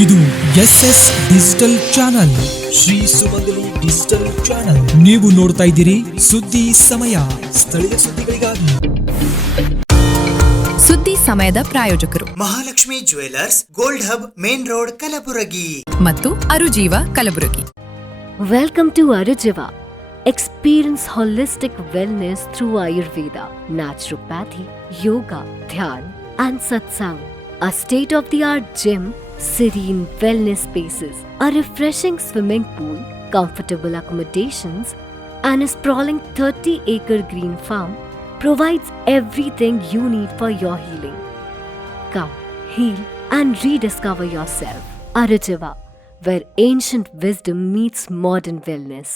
ಇದು SS digital channel, Shri ಸುಮಂಗಲಿ digital channel. ನೀವು ನೋಡ್ತಾ ಇದ್ದೀರಿ ಸುದ್ದಿ ಸಮಯ, ಸ್ಥಳೀಯ ಸುದ್ದಿಗಳಿಗಾಗಿ. ಸುದ್ದಿ ಸಮಯದ ಪ್ರಾಯೋಜಕರು Mahalakshmi jewellers, gold hub, main road, Kalaburagi ಮತ್ತು ಅರುಜೀವ Kalaburagi. Welcome to Arujiva. Experience holistic wellness through Ayurveda, naturopathy, yoga, dhyan and satsang. A state-of-the-art gym, serene wellness spaces, a refreshing swimming pool, comfortable accommodations and a sprawling 30-acre green farm provides everything you need for your healing. Come, heal and rediscover yourself. Arujiva, where ancient wisdom meets modern wellness.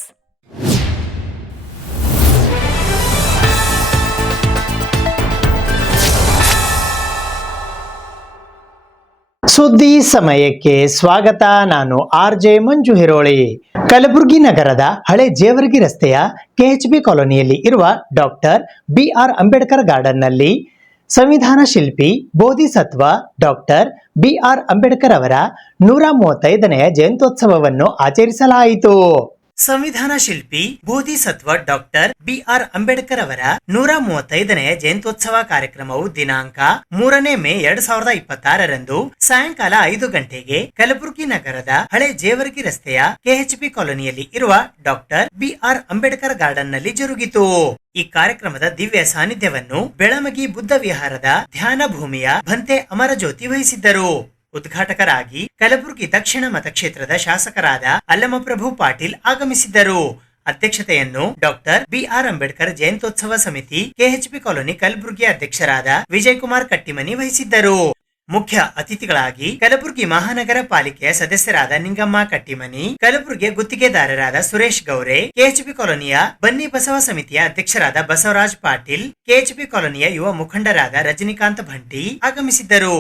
ಸುದ್ದಿ ಸಮಯಕ್ಕೆ ಸ್ವಾಗತ. ನಾನು RJ ಮಂಜು ಹಿರೋಳಿ. ಕಲಬುರಗಿ ನಗರದ ಹಳೆ ಜೇವರ್ಗಿ ರಸ್ತೆಯ KHB ಕಾಲೋನಿಯಲ್ಲಿ ಇರುವ doctor BR Ambedkar ಗಾರ್ಡನ್ನಲ್ಲಿ ಸಂವಿಧಾನ ಶಿಲ್ಪಿ ಬೋಧಿಸತ್ವ ಡಾಕ್ಟರ್ BR ಅಂಬೇಡ್ಕರ್ ಅವರ 135ನೇ ಜಯಂತ್ಯೋತ್ಸವವನ್ನು ಆಚರಿಸಲಾಯಿತು. ಸಂವಿಧಾನ ಶಿಲ್ಪಿ ಬೋಧಿಸತ್ವ ಡಾಕ್ಟರ್ BR ಅಂಬೇಡ್ಕರ್ ಅವರ 135ನೇ ಜಯಂತ್ಯೋತ್ಸವ ಕಾರ್ಯಕ್ರಮವು ದಿನಾಂಕ 3 ಮೇ 2026ರಂದು ಸಾಯಂಕಾಲ 5 ಗಂಟೆಗೆ ಕಲಬುರಗಿ ನಗರದ ಹಳೆ ಜೇವರ್ಗಿ ರಸ್ತೆಯ KHB ಕಾಲೋನಿಯಲ್ಲಿ ಇರುವ ಡಾಕ್ಟರ್ BR ಅಂಬೇಡ್ಕರ್ ಗಾರ್ಡನ್ ನಲ್ಲಿ ಜರುಗಿತು. ಈ ಕಾರ್ಯಕ್ರಮದ ದಿವ್ಯ ಸಾನ್ನಿಧ್ಯವನ್ನು ಬೆಳಮಗಿ ಬುದ್ಧ ವಿಹಾರದ ಧ್ಯಾನ ಭೂಮಿಯ ಭಂತೆ ಅಮರಜ್ಯೋತಿ ವಹಿಸಿದ್ದರು. ಉದ್ಘಾಟಕರಾಗಿ ಕಲಬುರಗಿ ದಕ್ಷಿಣ ಮತಕ್ಷೇತ್ರದ ಶಾಸಕರಾದ ಅಲ್ಲಮಪ್ರಭು ಪಾಟೀಲ್ ಆಗಮಿಸಿದ್ದರು. ಅಧ್ಯಕ್ಷತೆಯನ್ನು ಡಾಕ್ಟರ್ BR ಅಂಬೇಡ್ಕರ್ ಜಯಂತ್ಯೋತ್ಸವ ಸಮಿತಿ KHB ಕಾಲೋನಿ ಕಲಬುರಗಿ ಅಧ್ಯಕ್ಷರಾದ ವಿಜಯಕುಮಾರ್ ಕಟ್ಟಿಮನಿ ವಹಿಸಿದ್ದರು. ಮುಖ್ಯ ಅತಿಥಿಗಳಾಗಿ ಕಲಬುರಗಿ ಮಹಾನಗರ ಪಾಲಿಕೆಯ ಸದಸ್ಯರಾದ ನಿಂಗಮ್ಮ ಕಟ್ಟಿಮನಿ, ಕಲಬುರಗಿಯ ಗುತ್ತಿಗೆದಾರರಾದ ಸುರೇಶ್ ಗೌರೆ, KHB ಕಾಲೋನಿಯ ಬನ್ನಿ ಬಸವ ಸಮಿತಿಯ ಅಧ್ಯಕ್ಷರಾದ ಬಸವರಾಜ್ ಪಾಟೀಲ್, KHB ಕಾಲೋನಿಯ ಯುವ ಮುಖಂಡರಾದ ರಜನಿಕಾಂತ್ ಭಂಟಿ ಆಗಮಿಸಿದ್ದರು.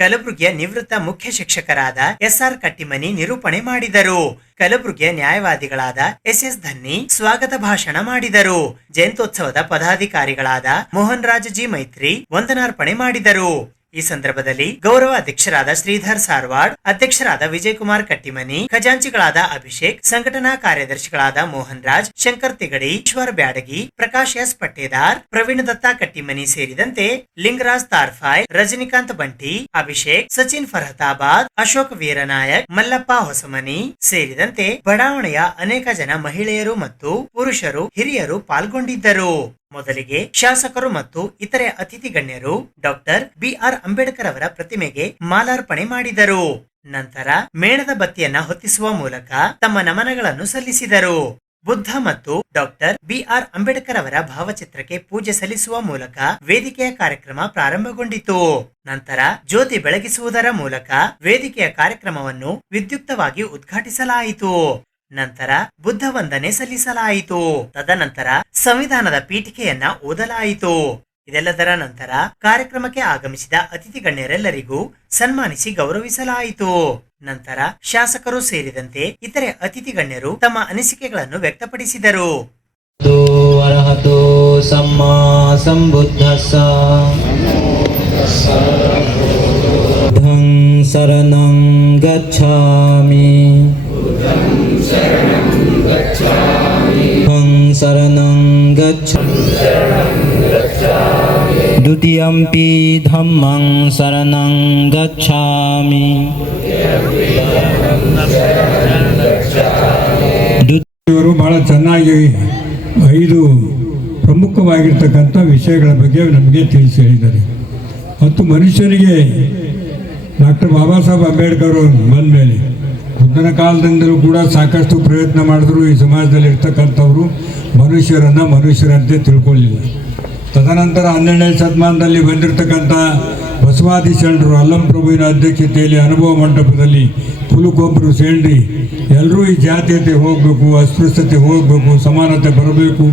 ಕಲಬುರಗಿಯ ನಿವೃತ್ತ ಮುಖ್ಯ ಶಿಕ್ಷಕರಾದ SR ಕಟ್ಟಿಮನಿ ನಿರೂಪಣೆ ಮಾಡಿದರು. ಕಲಬುರಗಿಯ ನ್ಯಾಯವಾದಿಗಳಾದ SS ಧನ್ನಿ ಸ್ವಾಗತ ಭಾಷಣ ಮಾಡಿದರು. ಜಯಂತ್ಯೋತ್ಸವದ ಪದಾಧಿಕಾರಿಗಳಾದ ಮೋಹನ್ ರಾಜ್ ಜಿ ಮೈತ್ರಿ ವಂದನಾರ್ಪಣೆ ಮಾಡಿದರು. ಈ ಸಂದರ್ಭದಲ್ಲಿ ಗೌರವ ಅಧ್ಯಕ್ಷರಾದ ಶ್ರೀಧರ್ ಸಾರ್ವಾಡ್, ಅಧ್ಯಕ್ಷರಾದ ವಿಜಯಕುಮಾರ್ ಕಟ್ಟಿಮನಿ, ಖಜಾಂಚಿಗಳಾದ ಅಭಿಷೇಕ್, ಸಂಘಟನಾ ಕಾರ್ಯದರ್ಶಿಗಳಾದ ಮೋಹನ್ ರಾಜ್, ಶಂಕರ್ ತಿಗಡಿ, ಈಶ್ವರ್ ಬ್ಯಾಡಗಿ, ಪ್ರಕಾಶ್ ಎಸ್ ಪಟ್ಟೇದಾರ್, ಪ್ರವೀಣ್ ದತ್ತಾ ಕಟ್ಟಿಮನಿ ಸೇರಿದಂತೆ ಲಿಂಗರಾಜ್ ತಾರ್ಫಾಯ್, ರಜನಿಕಾಂತ್ ಬಂಟಿ, ಅಭಿಷೇಕ್, ಸಚಿನ್ ಫರ್ಹತಾಬಾದ್, ಅಶೋಕ್ ವೀರನಾಯಕ್, ಮಲ್ಲಪ್ಪ ಹೊಸಮನಿ ಸೇರಿದಂತೆ ಬಡಾವಣೆಯ ಅನೇಕ ಜನ ಮಹಿಳೆಯರು ಮತ್ತು ಪುರುಷರು, ಹಿರಿಯರು ಪಾಲ್ಗೊಂಡಿದ್ದರು. ಮೊದಲಿಗೆ ಶಾಸಕರು ಮತ್ತು ಇತರೆ ಅತಿಥಿ ಗಣ್ಯರು ಡಾಕ್ಟರ್ BR ಅಂಬೇಡ್ಕರ್ ಅವರ ಪ್ರತಿಮೆಗೆ ಮಾಲಾರ್ಪಣೆ ಮಾಡಿದರು. ನಂತರ ಮೇಣದ ಬತ್ತಿಯನ್ನ ಹೊತ್ತಿಸುವ ಮೂಲಕ ತಮ್ಮ ನಮನಗಳನ್ನು ಸಲ್ಲಿಸಿದರು. ಬುದ್ಧ ಮತ್ತು ಡಾಕ್ಟರ್ BR ಅಂಬೇಡ್ಕರ್ ಅವರ ಭಾವಚಿತ್ರಕ್ಕೆ ಪೂಜೆ ಸಲ್ಲಿಸುವ ಮೂಲಕ ವೇದಿಕೆಯ ಕಾರ್ಯಕ್ರಮ ಪ್ರಾರಂಭಗೊಂಡಿತು. ನಂತರ ಜ್ಯೋತಿ ಬೆಳಗಿಸುವುದರ ಮೂಲಕ ವೇದಿಕೆಯ ಕಾರ್ಯಕ್ರಮವನ್ನು ವಿದ್ಯುಕ್ತವಾಗಿ ಉದ್ಘಾಟಿಸಲಾಯಿತು. ನಂತರ ಬುದ್ಧ ವಂದನೆ ಸಲ್ಲಿಸಲಾಯಿತು. ತದನಂತರ ಸಂವಿಧಾನದ ಪೀಠಿಕೆಯನ್ನ ಓದಲಾಯಿತು. ಇದೆಲ್ಲದರ ನಂತರ ಕಾರ್ಯಕ್ರಮಕ್ಕೆ ಆಗಮಿಸಿದ ಅತಿಥಿ ಗಣ್ಯರೆಲ್ಲರಿಗೂ ಸನ್ಮಾನಿಸಿ ಗೌರವಿಸಲಾಯಿತು. ನಂತರ ಶಾಸಕರು ಸೇರಿದಂತೆ ಇತರೆ ಅತಿಥಿ ಗಣ್ಯರು ತಮ್ಮ ಅನಿಸಿಕೆಗಳನ್ನು ವ್ಯಕ್ತಪಡಿಸಿದರು. ಅರಹತೋ ಸಮ್ಮಾ ಸಂಬುದ್ಧಸ್ಸ ಧಂ ಶರಣಂ ಗಚ್ಛಾಮಿ ಹಂ ಶರಣಂ ಗಚ್ಛಾಮಿ ದ್ವಿತೀಯಂಪಿ ಧಮ್ಮಂ ಶರಣಂ ಗಚ್ಛಾಮಿ. ಇವರು ಬಹಳ ಚೆನ್ನಾಗಿ 5 ಪ್ರಮುಖವಾಗಿರ್ತಕ್ಕಂಥ ವಿಷಯಗಳ ಬಗ್ಗೆ ನಮಗೆ ತಿಳಿಸಿ ಹೇಳಿದ್ದಾರೆ. ಮತ್ತು ಮನುಷ್ಯನಿಗೆ ಡಾಕ್ಟರ್ ಬಾಬಾ ಸಾಹೇಬ್ ಅಂಬೇಡ್ಕರ್ ಬಂದ ಮೇಲೆ ಬುದ್ಧನ ಕಾಲದಿಂದಲೂ ಕೂಡ ಸಾಕಷ್ಟು ಪ್ರಯತ್ನ ಮಾಡಿದ್ರು. ಈ ಸಮಾಜದಲ್ಲಿ ಇರ್ತಕ್ಕಂಥವ್ರು ಮನುಷ್ಯರಂತೆ ತಿಳ್ಕೊಳ್ಳಿಲ್ಲ. ತದನಂತರ 12ನೇ ಶತಮಾನದಲ್ಲಿ ಬಂದಿರತಕ್ಕಂಥ ಬಸವಾದಿ ಶರಣರು ಅಲ್ಲಂಪ್ರಭುವಿನ ಅಧ್ಯಕ್ಷತೆಯಲ್ಲಿ ಅನುಭವ ಮಂಟಪದಲ್ಲಿ ಪುಲುಕೊಬ್ಬರು ಸೇರಿ ಎಲ್ಲರೂ ಈ ಜಾತೀಯತೆ ಹೋಗಬೇಕು, ಅಸ್ಪೃಶ್ಯತೆ ಹೋಗಬೇಕು, ಸಮಾನತೆ ಬರಬೇಕು,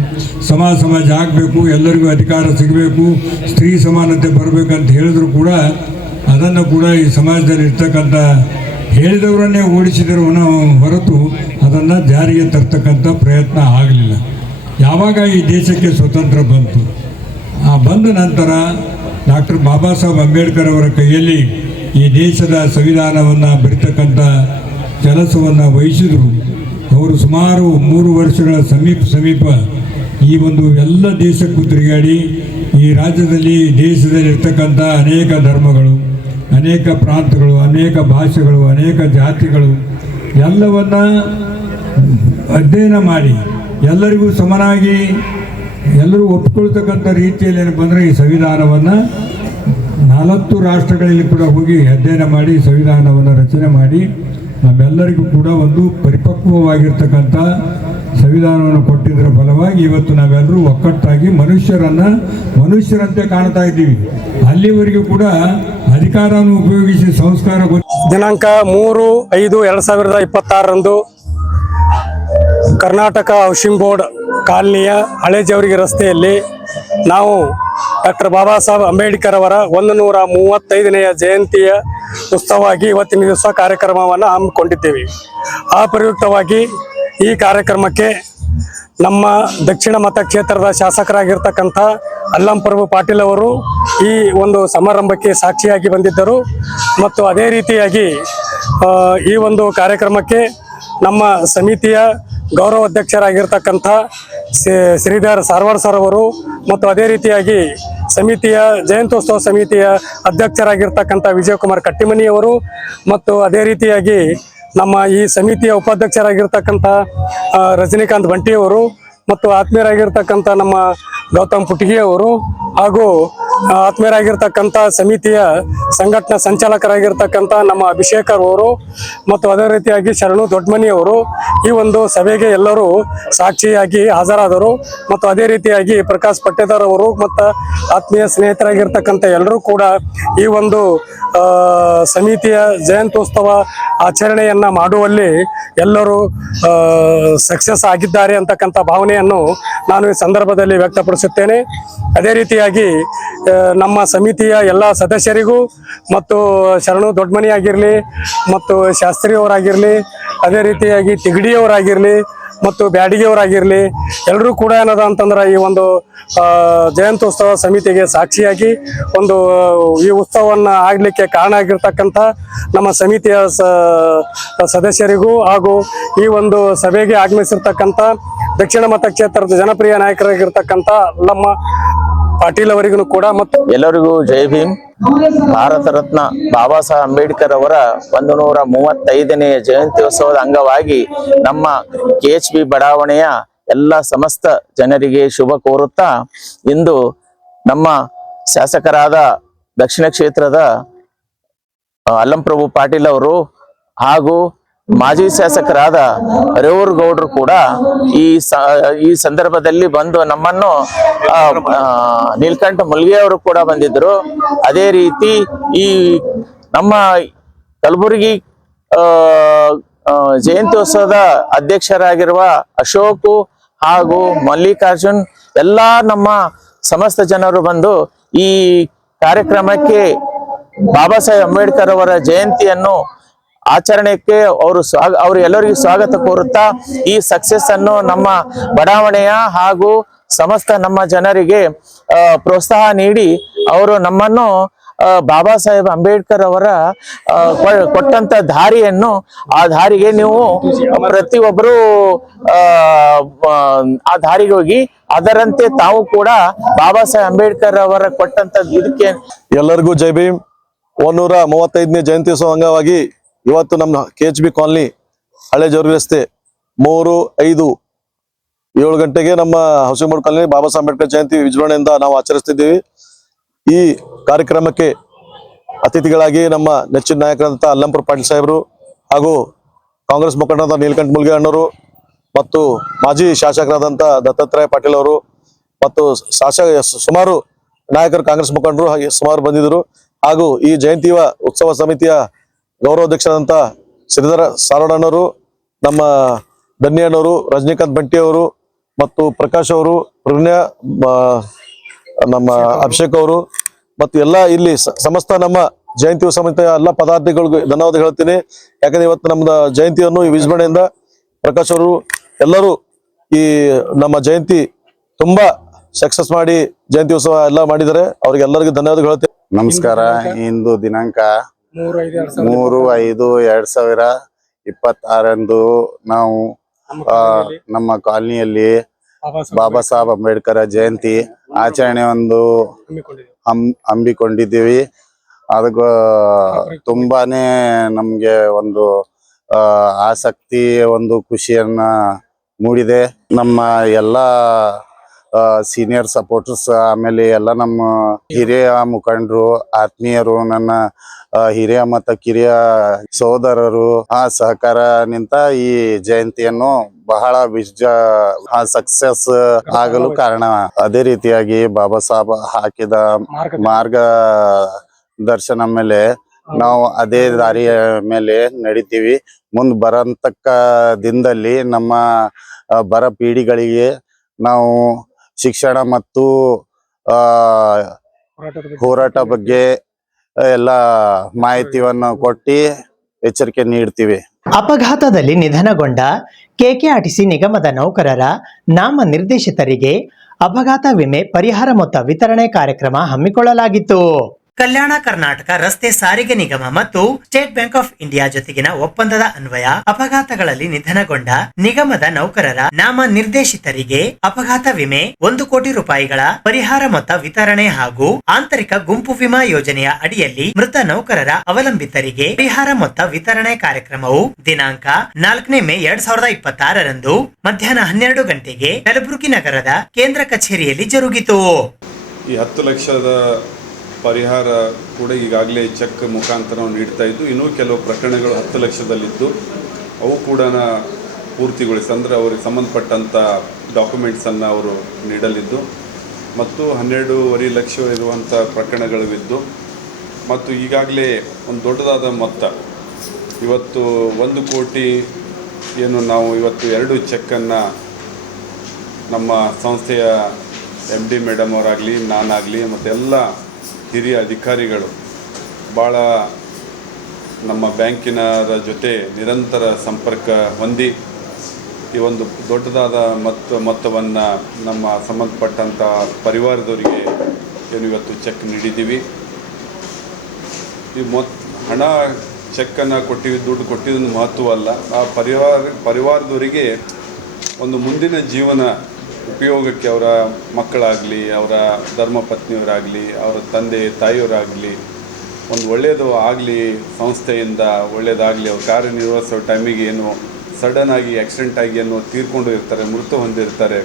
ಸಮಾಜ ಆಗಬೇಕು, ಎಲ್ಲರಿಗೂ ಅಧಿಕಾರ ಸಿಗಬೇಕು, ಸ್ತ್ರೀ ಸಮಾನತೆ ಬರಬೇಕಂತ ಹೇಳಿದ್ರು ಕೂಡ ಅದನ್ನು ಕೂಡ ಈ ಸಮಾಜದಲ್ಲಿ ಇರ್ತಕ್ಕಂಥ ಹೇಳಿದವರನ್ನೇ ಓಡಿಸಿದರು ಹೊರತು ಅದನ್ನು ಜಾರಿಗೆ ತರ್ತಕ್ಕಂಥ ಪ್ರಯತ್ನ ಆಗಲಿಲ್ಲ. ಯಾವಾಗ ಈ ದೇಶಕ್ಕೆ ಸ್ವತಂತ್ರ ಬಂತು, ಬಂದ ನಂತರ ಡಾಕ್ಟರ್ ಬಾಬಾ ಸಾಹೇಬ್ ಅಂಬೇಡ್ಕರ್ ಅವರ ಕೈಯಲ್ಲಿ ಈ ದೇಶದ ಸಂವಿಧಾನವನ್ನು ಬರಿತಕ್ಕಂಥ ಕೆಲಸವನ್ನು ವಹಿಸಿದರು. ಅವರು ಸುಮಾರು 3 ವರ್ಷಗಳ ಸಮೀಪ ಈ ಒಂದು ಎಲ್ಲ ದೇಶಕ್ಕೂ ತಿರುಗಾಡಿ ಈ ರಾಜ್ಯದಲ್ಲಿ ದೇಶದಲ್ಲಿ ಇರ್ತಕ್ಕಂಥ ಅನೇಕ ಧರ್ಮಗಳು, ಅನೇಕ ಪ್ರಾಂತಗಳು, ಅನೇಕ ಭಾಷೆಗಳು, ಅನೇಕ ಜಾತಿಗಳು ಎಲ್ಲವನ್ನ ಅಧ್ಯಯನ ಮಾಡಿ ಎಲ್ಲರಿಗೂ ಸಮನಾಗಿ ಎಲ್ಲರೂ ಒಪ್ಪಿಕೊಳ್ತಕ್ಕಂಥ ರೀತಿಯಲ್ಲಿ ಏನಪ್ಪ ಅಂದರೆ ಈ ಸಂವಿಧಾನವನ್ನು 4 ರಾಷ್ಟ್ರಗಳಲ್ಲಿ ಕೂಡ ಹೋಗಿ ಅಧ್ಯಯನ ಮಾಡಿ ಸಂವಿಧಾನವನ್ನು ರಚನೆ ಮಾಡಿ ನಮ್ಮೆಲ್ಲರಿಗೂ ಕೂಡ ಒಂದು ಪರಿಪಕ್ವವಾಗಿರ್ತಕ್ಕಂಥ ಸಂವಿಧಾನವನ್ನು ಕೊಟ್ಟಿದ್ದರ ಫಲವಾಗಿ ಇವತ್ತು ನಾವೆಲ್ಲರೂ ಒಕ್ಕಟ್ಟಾಗಿ ಮನುಷ್ಯರಂತೆ ಕಾಣ್ತಾ ಇದ್ದೀವಿ. ಅಲ್ಲಿವರೆಗೂ ಕೂಡ ಅಧಿಕಾರವನ್ನು ಉಪಯೋಗಿಸಿ ಸಂಸ್ಕಾರ ದಿನಾಂಕ 3/5/2026 ಕರ್ನಾಟಕ ಹೌಸಿಂಗ್ ಬೋರ್ಡ್ ಕಾಲನಿಯ ಹಳೆ ಜವರಿಗೆ ರಸ್ತೆಯಲ್ಲಿ ನಾವು ಡಾಕ್ಟರ್ ಬಾಬಾ ಸಾಹೇಬ್ ಅಂಬೇಡ್ಕರ್ ಅವರ 135ನೆಯ ಜಯಂತಿಯ ಉತ್ಸವವಾಗಿ ಇವತ್ತಿನ ದಿವಸ ಕಾರ್ಯಕ್ರಮವನ್ನು ಹಮ್ಮಿಕೊಂಡಿದ್ದೇವೆ. ಆ ಪ್ರಯುಕ್ತವಾಗಿ ಈ ಕಾರ್ಯಕ್ರಮಕ್ಕೆ ನಮ್ಮ ದಕ್ಷಿಣ ಮತಕ್ಷೇತ್ರದ ಶಾಸಕರಾಗಿರ್ತಕ್ಕಂಥ ಅಲ್ಲಂಪ್ರಭು ಪಾಟೀಲ್ ಅವರು ಈ ಒಂದು ಸಮಾರಂಭಕ್ಕೆ ಸಾಕ್ಷಿಯಾಗಿ ಬಂದಿದ್ದರು. ಮತ್ತು ಅದೇ ರೀತಿಯಾಗಿ ಈ ಒಂದು ಕಾರ್ಯಕ್ರಮಕ್ಕೆ ನಮ್ಮ ಸಮಿತಿಯ ಗೌರವ ಅಧ್ಯಕ್ಷರಾಗಿರ್ತಕ್ಕಂಥ ಶ್ರೀಧರ್ ಸಾರ್ವಾಡ್ ಸರ್ ಅವರು ಮತ್ತು ಅದೇ ರೀತಿಯಾಗಿ ಸಮಿತಿಯ ಜಯಂತ್ಯೋತ್ಸವ ಸಮಿತಿಯ ಅಧ್ಯಕ್ಷರಾಗಿರ್ತಕ್ಕಂಥ ವಿಜಯಕುಮಾರ್ ಕಟ್ಟಿಮನಿಯವರು ಮತ್ತು ಅದೇ ರೀತಿಯಾಗಿ ನಮ್ಮ ಈ ಸಮಿತಿಯ ಉಪಾಧ್ಯಕ್ಷರಾಗಿರ್ತಕ್ಕಂಥ ರಜನಿಕಾಂತ್ ಬಂಟಿಯವರು ಮತ್ತು ಆತ್ಮೀಯರಾಗಿರ್ತಕ್ಕಂಥ ನಮ್ಮ ಗೌತಮ್ ಪುಟಗಿಯವರು ಹಾಗೂ ಆತ್ಮೀಯರಾಗಿರ್ತಕ್ಕಂಥ ಸಮಿತಿಯ ಸಂಘಟನಾ ಸಂಚಾಲಕರಾಗಿರ್ತಕ್ಕಂಥ ನಮ್ಮ ಅಭಿಷೇಕರ್ ಅವರು ಮತ್ತು ಅದೇ ರೀತಿಯಾಗಿ ಶರಣು ದೊಡ್ಡಮನಿಯವರು ಈ ಒಂದು ಸಭೆಗೆ ಎಲ್ಲರೂ ಸಾಕ್ಷಿಯಾಗಿ ಹಾಜರಾದರು. ಮತ್ತು ಅದೇ ರೀತಿಯಾಗಿ ಪ್ರಕಾಶ್ ಪಟ್ಟೇದಾರ್ ಅವರು ಮತ್ತು ಆತ್ಮೀಯ ಸ್ನೇಹಿತರಾಗಿರ್ತಕ್ಕಂಥ ಎಲ್ಲರೂ ಕೂಡ ಈ ಒಂದು ಸಮಿತಿಯ ಜಯಂತ್ಯೋತ್ಸವ ಆಚರಣೆಯನ್ನು ಮಾಡುವಲ್ಲಿ ಎಲ್ಲರೂ ಸಕ್ಸಸ್ ಆಗಿದ್ದಾರೆ ಅಂತಕ್ಕಂಥ ಭಾವನೆಯನ್ನು ನಾನು ಈ ಸಂದರ್ಭದಲ್ಲಿ ವ್ಯಕ್ತಪಡಿಸುತ್ತೇನೆ. ಅದೇ ರೀತಿಯಾಗಿ ನಮ್ಮ ಸಮಿತಿಯ ಎಲ್ಲ ಸದಸ್ಯರಿಗೂ ಮತ್ತು ಶರಣು ದೊಡ್ಡಮನಿ ಆಗಿರಲಿ ಮತ್ತು ಶಾಸ್ತ್ರಿಯವರಾಗಿರಲಿ, ಅದೇ ರೀತಿಯಾಗಿ ತಿಗಡಿಯವರಾಗಿರಲಿ ಮತ್ತು ಬ್ಯಾಡಿಗೆಯವರಾಗಿರಲಿ ಎಲ್ಲರೂ ಕೂಡ ಏನದ ಅಂತಂದ್ರೆ ಈ ಒಂದು ಜಯಂತ್ಯೋತ್ಸವ ಸಮಿತಿಗೆ ಸಾಕ್ಷಿಯಾಗಿ ಒಂದು ಈ ಉತ್ಸವವನ್ನು ಆಗಲಿಕ್ಕೆ ಕಾರಣ ಆಗಿರ್ತಕ್ಕಂಥ ನಮ್ಮ ಸಮಿತಿಯ ಸದಸ್ಯರಿಗೂ ಹಾಗೂ ಈ ಒಂದು ಸಭೆಗೆ ಆಗಮಿಸಿರ್ತಕ್ಕಂಥ ದಕ್ಷಿಣ ಮತಕ್ಷೇತ್ರದ ಜನಪ್ರಿಯ ನಾಯಕರಾಗಿರ್ತಕ್ಕಂಥ ಅಲ್ಲಮ್ಮ ಪಾಟೀಲ್ ಅವರಿಗೂ ಕೂಡ ಮತ್ತು ಎಲ್ಲರಿಗೂ ಜೈ ಭೀಮ್. ಭಾರತ ರತ್ನ ಬಾಬಾ ಸಾಹೇಬ್ ಅಂಬೇಡ್ಕರ್ ಅವರ 135ನೇ ಜಯಂತ್ಯೋತ್ಸವದ ಅಂಗವಾಗಿ ನಮ್ಮ KHB ಬಡಾವಣೆಯ ಎಲ್ಲ ಸಮಸ್ತ ಜನರಿಗೆ ಶುಭ ಕೋರುತ್ತಾ ಇಂದು ನಮ್ಮ ಶಾಸಕರಾದ ದಕ್ಷಿಣ ಕ್ಷೇತ್ರದ ಅಲ್ಲಂಪ್ರಭು ಪಾಟೀಲ್ ಅವರು ಹಾಗೂ ಮಾಜಿ ಶಾಸಕರಾದ ರೇವೂರ್ ಗೌಡ್ರು ಕೂಡ ಈ ಸಂದರ್ಭದಲ್ಲಿ ಬಂದು ನಮ್ಮನ್ನು ನೀಲಕಂಠ ಮುಲ್ಗೆ ಅವರು ಕೂಡ ಬಂದಿದ್ರು. ಅದೇ ರೀತಿ ಈ ನಮ್ಮ ಕಲಬುರಗಿ ಜಯಂತ್ಯೋತ್ಸವದ ಅಧ್ಯಕ್ಷರಾಗಿರುವ ಅಶೋಕ್ ಹಾಗೂ ಮಲ್ಲಿಕಾರ್ಜುನ್ ಎಲ್ಲಾ ನಮ್ಮ ಸಮಸ್ತ ಜನರು ಬಂದು ಈ ಕಾರ್ಯಕ್ರಮಕ್ಕೆ ಬಾಬಾ ಸಾಹೇಬ್ ಅಂಬೇಡ್ಕರ್ ಅವರ ಜಯಂತಿಯನ್ನು ಆಚರಣೆಗೆ ಅವರು ಎಲ್ಲರಿಗೂ ಸ್ವಾಗತ ಕೋರುತ್ತಾ ಈ ಸಕ್ಸಸ್ ಅನ್ನು ನಮ್ಮ ಬಡಾವಣೆಯ ಹಾಗೂ ಸಮಸ್ತ ನಮ್ಮ ಜನರಿಗೆ ಪ್ರೋತ್ಸಾಹ ನೀಡಿ ಅವರು ನಮ್ಮನ್ನು ಬಾಬಾ ಸಾಹೇಬ್ ಅಂಬೇಡ್ಕರ್ ಅವರ ಕೊಟ್ಟಂತ ದಾರಿಯನ್ನು ಆ ದಾರಿಗೆ ನೀವು ಪ್ರತಿಯೊಬ್ಬರು ಆ ದಾರಿಗೆ ಹೋಗಿ ಅದರಂತೆ ತಾವು ಕೂಡ ಬಾಬಾ ಸಾಹೇಬ್ ಅಂಬೇಡ್ಕರ್ ಅವರ ಕೊಟ್ಟಂತ ಇದಕ್ಕೆ ಎಲ್ಲರಿಗೂ ಜೈ ಭೀಮ್. 135ನೇ ಜಯಂತ್ಯೋತ್ಸವ ಅಂಗವಾಗಿ ಇವತ್ತು ನಮ್ಮ KHB ಕಾಲನಿ ಹಳೆ ಜವರ್ಗಿ ರಸ್ತೆ 3-5-7 ಗಂಟೆಗೆ ನಮ್ಮ housing board colony Baba Saheb Ambedkar Jayanti ವಿಜೃಂಭಣೆಯಿಂದ ನಾವು ಆಚರಿಸ್ತಿದ್ದೀವಿ. ಈ ಕಾರ್ಯಕ್ರಮಕ್ಕೆ ಅತಿಥಿಗಳಾಗಿ ನಮ್ಮ ನೆಚ್ಚಿನ ನಾಯಕರಾದಂಥ ಅಲ್ಲಂಪ್ರಭು ಪಾಟೀಲ್ ಸಾಹೇಬರು ಹಾಗೂ ಕಾಂಗ್ರೆಸ್ ಮುಖಂಡರಾದ ನೀಲಕಂಠ ಮುಲ್ಗೆ ಅಣ್ಣವರು ಮತ್ತು ಮಾಜಿ ಶಾಸಕರಾದಂಥ ದತ್ತಾತ್ರೇಯ ಪಾಟೀಲ್ ಅವರು ಮತ್ತು ಸುಮಾರು ನಾಯಕರು ಕಾಂಗ್ರೆಸ್ ಮುಖಂಡರು ಹಾಗೆ ಸುಮಾರು ಬಂದಿದ್ದರು. ಹಾಗೂ ಈ ಜಯಂತಿಯ ಉತ್ಸವ ಸಮಿತಿಯ ಗೌರವಾಧ್ಯಕ್ಷರಾದಂಥ ಶ್ರೀಧರ ಸಾರೋಡಣ್ಣವರು, ನಮ್ಮ ಧನ್ಯಣ್ಣವರು, ರಜನಿಕಾಂತ್ ಬಂಟಿ ಅವರು ಮತ್ತು ಪ್ರಕಾಶ್ ಅವರು, ಪುಣ್ಯ ನಮ್ಮ ಅಭಿಷೇಕ್ ಅವರು ಮತ್ತು ಎಲ್ಲ ಇಲ್ಲಿ ಸಮಸ್ತ ನಮ್ಮ ಜಯಂತಿ ಸಮಿತಿಯ ಎಲ್ಲ ಪದಾರ್ಥಿಗಳಿಗೂ ಧನ್ಯವಾದ ಹೇಳ್ತೀನಿ. ಯಾಕಂದ್ರೆ ಇವತ್ತು ನಮ್ದು ಜಯಂತಿಯನ್ನು ಈ ವಿಜೃಂಭಣೆಯಿಂದ ಪ್ರಕಾಶ್ ಅವರು ಎಲ್ಲರೂ ಈ ನಮ್ಮ ಜಯಂತಿ ತುಂಬಾ ಸಕ್ಸಸ್ ಮಾಡಿ ಜಯಂತಿ ಉತ್ಸವ ಎಲ್ಲ ಮಾಡಿದ್ದಾರೆ. ಅವ್ರಿಗೆ ಎಲ್ಲರಿಗೂ ಧನ್ಯವಾದ ಹೇಳ್ತೀನಿ. ನಮಸ್ಕಾರ. ಇಂದು ದಿನಾಂಕ 3/5/2026 ನಾವು ನಮ್ಮ ಕಾಲನಿಯಲ್ಲಿ ಬಾಬಾ ಸಾಹೇಬ್ ಅಂಬೇಡ್ಕರ್ ಜಯಂತಿ ಆಚರಣೆ ಒಂದು ಹಮ್ಮಿಕೊಂಡಿದ್ದೀವಿ. ಅದಕ್ಕೆ ತುಂಬಾನೇ ನಮ್ಗೆ ಒಂದು ಆಸಕ್ತಿ, ಒಂದು ಖುಷಿಯನ್ನ ಮೂಡಿದೆ. ನಮ್ಮ ಎಲ್ಲಾ ಸೀನಿಯರ್ ಸಪೋರ್ಟರ್ಸ್, ಆಮೇಲೆ ಎಲ್ಲ ನಮ್ಮ ಹಿರಿಯ ಮುಖಂಡರು, ಆತ್ಮೀಯರು, ನನ್ನ ಹಿರಿಯ ಮತ್ತು ಕಿರಿಯ ಸಹೋದರರು ಆ ಸಹಕಾರ ನಿಂತ ಈ ಜಯಂತಿಯನ್ನು ಬಹಳ ಸಕ್ಸಸ್ ಆಗಲು ಕಾರಣ. ಅದೇ ರೀತಿಯಾಗಿ ಬಾಬಾ ಸಾಹೇಬ್ ಹಾಕಿದ ಮಾರ್ಗದರ್ಶನ ಮೇಲೆ ನಾವು ಅದೇ ದಾರಿಯ ಮೇಲೆ ನಡಿತೀವಿ. ಮುಂದ್ ಬರಂತಕ್ಕ ದಿನದಲ್ಲಿ ನಮ್ಮ ಬರ ಪೀಳಿಗೆಗಳಿಗೆ ನಾವು ಶಿಕ್ಷಣ ಮತ್ತು ಹೋರಾಟ ಬಗ್ಗೆ ಎಲ್ಲ ಮಾಹಿತಿಯನ್ನು ಕೊಟ್ಟು ಎಚ್ಚರಿಕೆ ನೀಡ್ತೀವಿ. ಅಪಘಾತದಲ್ಲಿ ನಿಧನಗೊಂಡ ಕೆಕೆಆರ್ಟಿಸಿ ನಿಗಮದ ನೌಕರರ ನಾಮ ನಿರ್ದೇಶಿತರಿಗೆ ಅಪಘಾತ ವಿಮೆ ಪರಿಹಾರ ಮೊತ್ತ ವಿತರಣೆ ಕಾರ್ಯಕ್ರಮ ಹಮ್ಮಿಕೊಳ್ಳಲಾಗಿತ್ತು. ಕಲ್ಯಾಣ ಕರ್ನಾಟಕ ರಸ್ತೆ ಸಾರಿಗೆ ನಿಗಮ ಮತ್ತು ಸ್ಟೇಟ್ ಬ್ಯಾಂಕ್ ಆಫ್ ಇಂಡಿಯಾ ಜೊತೆಗಿನ ಒಪ್ಪಂದದ ಅನ್ವಯ ಅಪಘಾತಗಳಲ್ಲಿ ನಿಧನಗೊಂಡ ನಿಗಮದ ನೌಕರರ ನಾಮ ನಿರ್ದೇಶಿತರಿಗೆ ಅಪಘಾತ ವಿಮೆ 1 ಕೋಟಿ ರೂಪಾಯಿಗಳ ಪರಿಹಾರ ಮೊತ್ತ ವಿತರಣೆ ಹಾಗೂ ಆಂತರಿಕ ಗುಂಪು ವಿಮಾ ಯೋಜನೆಯ ಅಡಿಯಲ್ಲಿ ಮೃತ ನೌಕರರ ಅವಲಂಬಿತರಿಗೆ ಪರಿಹಾರ ಮೊತ್ತ ವಿತರಣೆ ಕಾರ್ಯಕ್ರಮವು ದಿನಾಂಕ 4 ಮೇ 2026 ಮಧ್ಯಾಹ್ನ 12 ಗಂಟೆಗೆ ಕಲಬುರಗಿ ನಗರದ ಕೇಂದ್ರ ಕಚೇರಿಯಲ್ಲಿ ಜರುಗಿತು. ಈ 10 ಲಕ್ಷದ ಪರಿಹಾರ ಕೂಡ ಈಗಾಗಲೇ ಚೆಕ್ ಮುಖಾಂತರ ನಾವು ನೀಡ್ತಾ ಇದ್ದು, ಇನ್ನೂ ಕೆಲವು ಪ್ರಕರಣಗಳು 10 ಲಕ್ಷದಲ್ಲಿದ್ದು ಅವು ಕೂಡ ಪೂರ್ತಿಗೊಳಿಸಿ, ಅಂದರೆ ಅವರಿಗೆ ಸಂಬಂಧಪಟ್ಟಂಥ ಡಾಕ್ಯುಮೆಂಟ್ಸನ್ನು ಅವರು ನೀಡಲಿದ್ದು, ಮತ್ತು 12.5 ಲಕ್ಷ ಇರುವಂಥ ಪ್ರಕರಣಗಳಿದ್ದು, ಮತ್ತು ಈಗಾಗಲೇ ಒಂದು ದೊಡ್ಡದಾದ ಮೊತ್ತ ಇವತ್ತು 1 ಕೋಟಿ ಏನು ನಾವು ಇವತ್ತು 2 ಚೆಕ್ಕನ್ನು ನಮ್ಮ ಸಂಸ್ಥೆಯ MD ಮೇಡಮ್ ಅವರಾಗಲಿ, ನಾನಾಗಲಿ ಮತ್ತು ಎಲ್ಲ ಹಿರಿಯ ಅಧಿಕಾರಿಗಳು ಭಾಳ ನಮ್ಮ ಬ್ಯಾಂಕಿನರ ಜೊತೆ ನಿರಂತರ ಸಂಪರ್ಕ ಹೊಂದಿ ಈ ಒಂದು ದೊಡ್ಡದಾದ ಮೊತ್ತವನ್ನು ನಮ್ಮ ಸಂಬಂಧಪಟ್ಟಂಥ ಪರಿವಾರದವರಿಗೆ ಏನು ಇವತ್ತು ಚೆಕ್ ನೀಡಿದ್ದೀವಿ. ಈ ಹಣ ಚೆಕ್ಕನ್ನು ಕೊಟ್ಟಿದ್ದು, ದುಡ್ಡು ಕೊಟ್ಟಿದ್ದು ಮಹತ್ವ ಅಲ್ಲ, ಆ ಪರಿವಾರದವರಿಗೆ ಒಂದು ಮುಂದಿನ ಜೀವನ ಉಪಯೋಗಕ್ಕೆ ಅವರ ಮಕ್ಕಳಾಗಲಿ, ಅವರ ಧರ್ಮಪತ್ನಿಯವರಾಗಲಿ, ಅವರ ತಂದೆ ತಾಯಿಯವರಾಗಲಿ ಒಂದು ಒಳ್ಳೆಯದು ಆಗಲಿ, ಸಂಸ್ಥೆಯಿಂದ ಒಳ್ಳೆಯದಾಗಲಿ, ಅವ್ರು ಕಾರ್ಯನಿರ್ವಹಿಸೋ ಟೈಮಿಗೆ ಏನು ಸಡನ್ ಆಗಿ ಆಕ್ಸಿಡೆಂಟ್ ಆಗಿ ಏನೋ ತೀರ್ಕೊಂಡು ಇರ್ತಾರೆ, ಮೃತು ಹೊಂದಿರ್ತಾರೆ,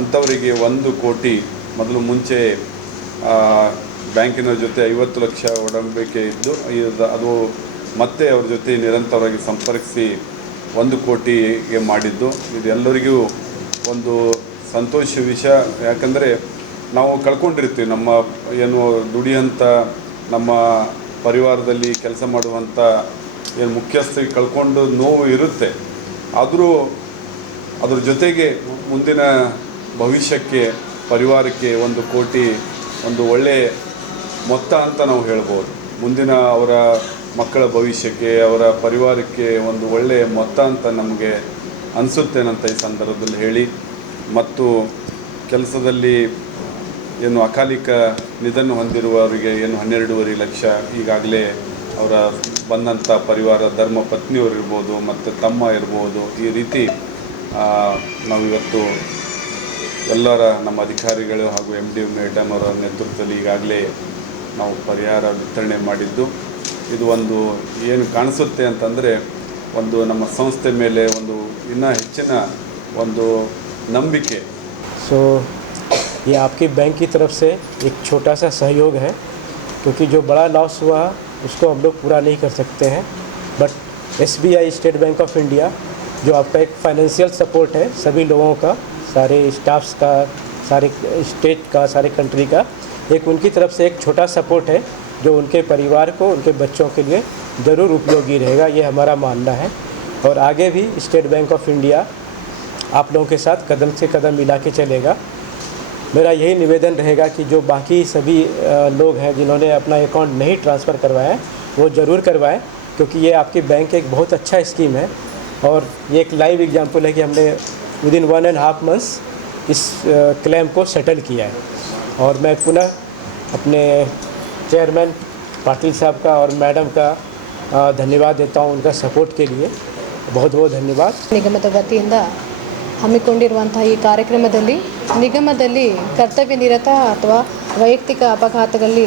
ಅಂಥವರಿಗೆ 1 ಕೋಟಿ ಮೊದಲು ಮುಂಚೆ ಬ್ಯಾಂಕಿನ ಜೊತೆ 50 ಲಕ್ಷ ಒಡಂಬಡಿಕೆ ಇದ್ದು ಅದು ಮತ್ತೆ ಅವ್ರ ಜೊತೆ ನಿರಂತರವಾಗಿ ಸಂಪರ್ಕಿಸಿ 1 ಕೋಟಿಗೆ ಮಾಡಿದ್ದು. ಇದು ಎಲ್ಲರಿಗೂ ಒಂದು ಸಂತೋಷ ವಿಷಯ. ಯಾಕಂದರೆ ನಾವು ಕಳ್ಕೊಂಡಿರ್ತೀವಿ ನಮ್ಮ ಏನು ದುಡಿಯಂಥ ನಮ್ಮ ಪರಿವಾರದಲ್ಲಿ ಕೆಲಸ ಮಾಡುವಂಥ ಏನು ಮುಖ್ಯಸ್ಥರಿಗೆ ಕಳ್ಕೊಂಡು ನೋವು ಇರುತ್ತೆ. ಆದರೂ ಅದ್ರ ಜೊತೆಗೆ ಮುಂದಿನ ಭವಿಷ್ಯಕ್ಕೆ ಪರಿವಾರಕ್ಕೆ 1 ಕೋಟಿ ಒಂದು ಒಳ್ಳೆಯ ಮೊತ್ತ ಅಂತ ನಾವು ಹೇಳ್ಬೋದು. ಮುಂದಿನ ಅವರ ಮಕ್ಕಳ ಭವಿಷ್ಯಕ್ಕೆ, ಅವರ ಪರಿವಾರಕ್ಕೆ ಒಂದು ಒಳ್ಳೆಯ ಮೊತ್ತ ಅಂತ ನಮಗೆ ಅನಿಸುತ್ತೇನಂತ ಈ ಸಂದರ್ಭದಲ್ಲಿ ಹೇಳಿ, ಮತ್ತು ಕೆಲಸದಲ್ಲಿ ಏನು ಅಕಾಲಿಕ ನಿಧನ ಹೊಂದಿರುವವರಿಗೆ ಏನು 12.5 ಲಕ್ಷ ಈಗಾಗಲೇ ಅವರ ಬಂದಂಥ ಪರಿವಾರ, ಧರ್ಮ ಪತ್ನಿಯವರು ಇರ್ಬೋದು ಮತ್ತು ತಮ್ಮ ಇರ್ಬೋದು, ಈ ರೀತಿ ನಾವಿವತ್ತು ಎಲ್ಲರ ನಮ್ಮ ಅಧಿಕಾರಿಗಳು ಹಾಗೂ MD ಮೇಡಮ್ ಅವರ ನೇತೃತ್ವದಲ್ಲಿ ಈಗಾಗಲೇ ನಾವು ಪರಿಹಾರ ವಿತರಣೆ ಮಾಡಿದ್ದು. ಇದು ಒಂದು ಏನು ಕಾಣಿಸುತ್ತೆ ಅಂತಂದರೆ ಒಂದು ನಮ್ಮ ಸಂಸ್ಥೆ ಮೇಲೆ ಒಂದು ಇನ್ನೂ ಹೆಚ್ಚಿನ ಒಂದು ನಂಬಿಕೆ. सो ये आपके बैंक की तरफ से एक छोटा सा सहयोग है, क्योंकि जो बड़ा लॉस हुआ उसको हम लोग पूरा नहीं कर सकते हैं, but SBI state bank of India जो आपका एक फाइनेंशियल सपोर्ट है सभी लोगों का, सारे स्टाफ्स का, सारे स्टेट का, सारे कंट्री का, एक उनकी तरफ से एक छोटा सपोर्ट है जो उनके परिवार को, उनके बच्चों के लिए ज़रूर उपयोगी रहेगा, ये हमारा मानना है. और आगे भी स्टेट बैंक ऑफ इंडिया आप लोगों के साथ कदम से कदम मिला के चलेगा. मेरा यही निवेदन रहेगा कि जो बाकी सभी लोग हैं जिन्होंने अपना अकाउंट नहीं ट्रांसफ़र करवाया है वो ज़रूर करवाएं, क्योंकि ये आपकी बैंक एक बहुत अच्छा स्कीम है. और ये एक लाइव एग्जांपल है कि हमने विदिन 1.5 मंथ्स इस क्लेम को सेटल किया है. और मैं पुनः अपने चेयरमैन पाटिल साहब का और मैडम का धन्यवाद देता हूँ उनका सपोर्ट के लिए। बहुत बहुत धन्यवाद। ನಿಗಮದ ವತಿಯಿಂದ ಹಮ್ಮಿಕೊಂಡಿರುವಂತಹ ಈ ಕಾರ್ಯಕ್ರಮದಲ್ಲಿ ನಿಗಮದಲ್ಲಿ ಕರ್ತವ್ಯ ನಿರತ ಅಥವಾ ವೈಯಕ್ತಿಕ ಅಪಘಾತದಲ್ಲಿ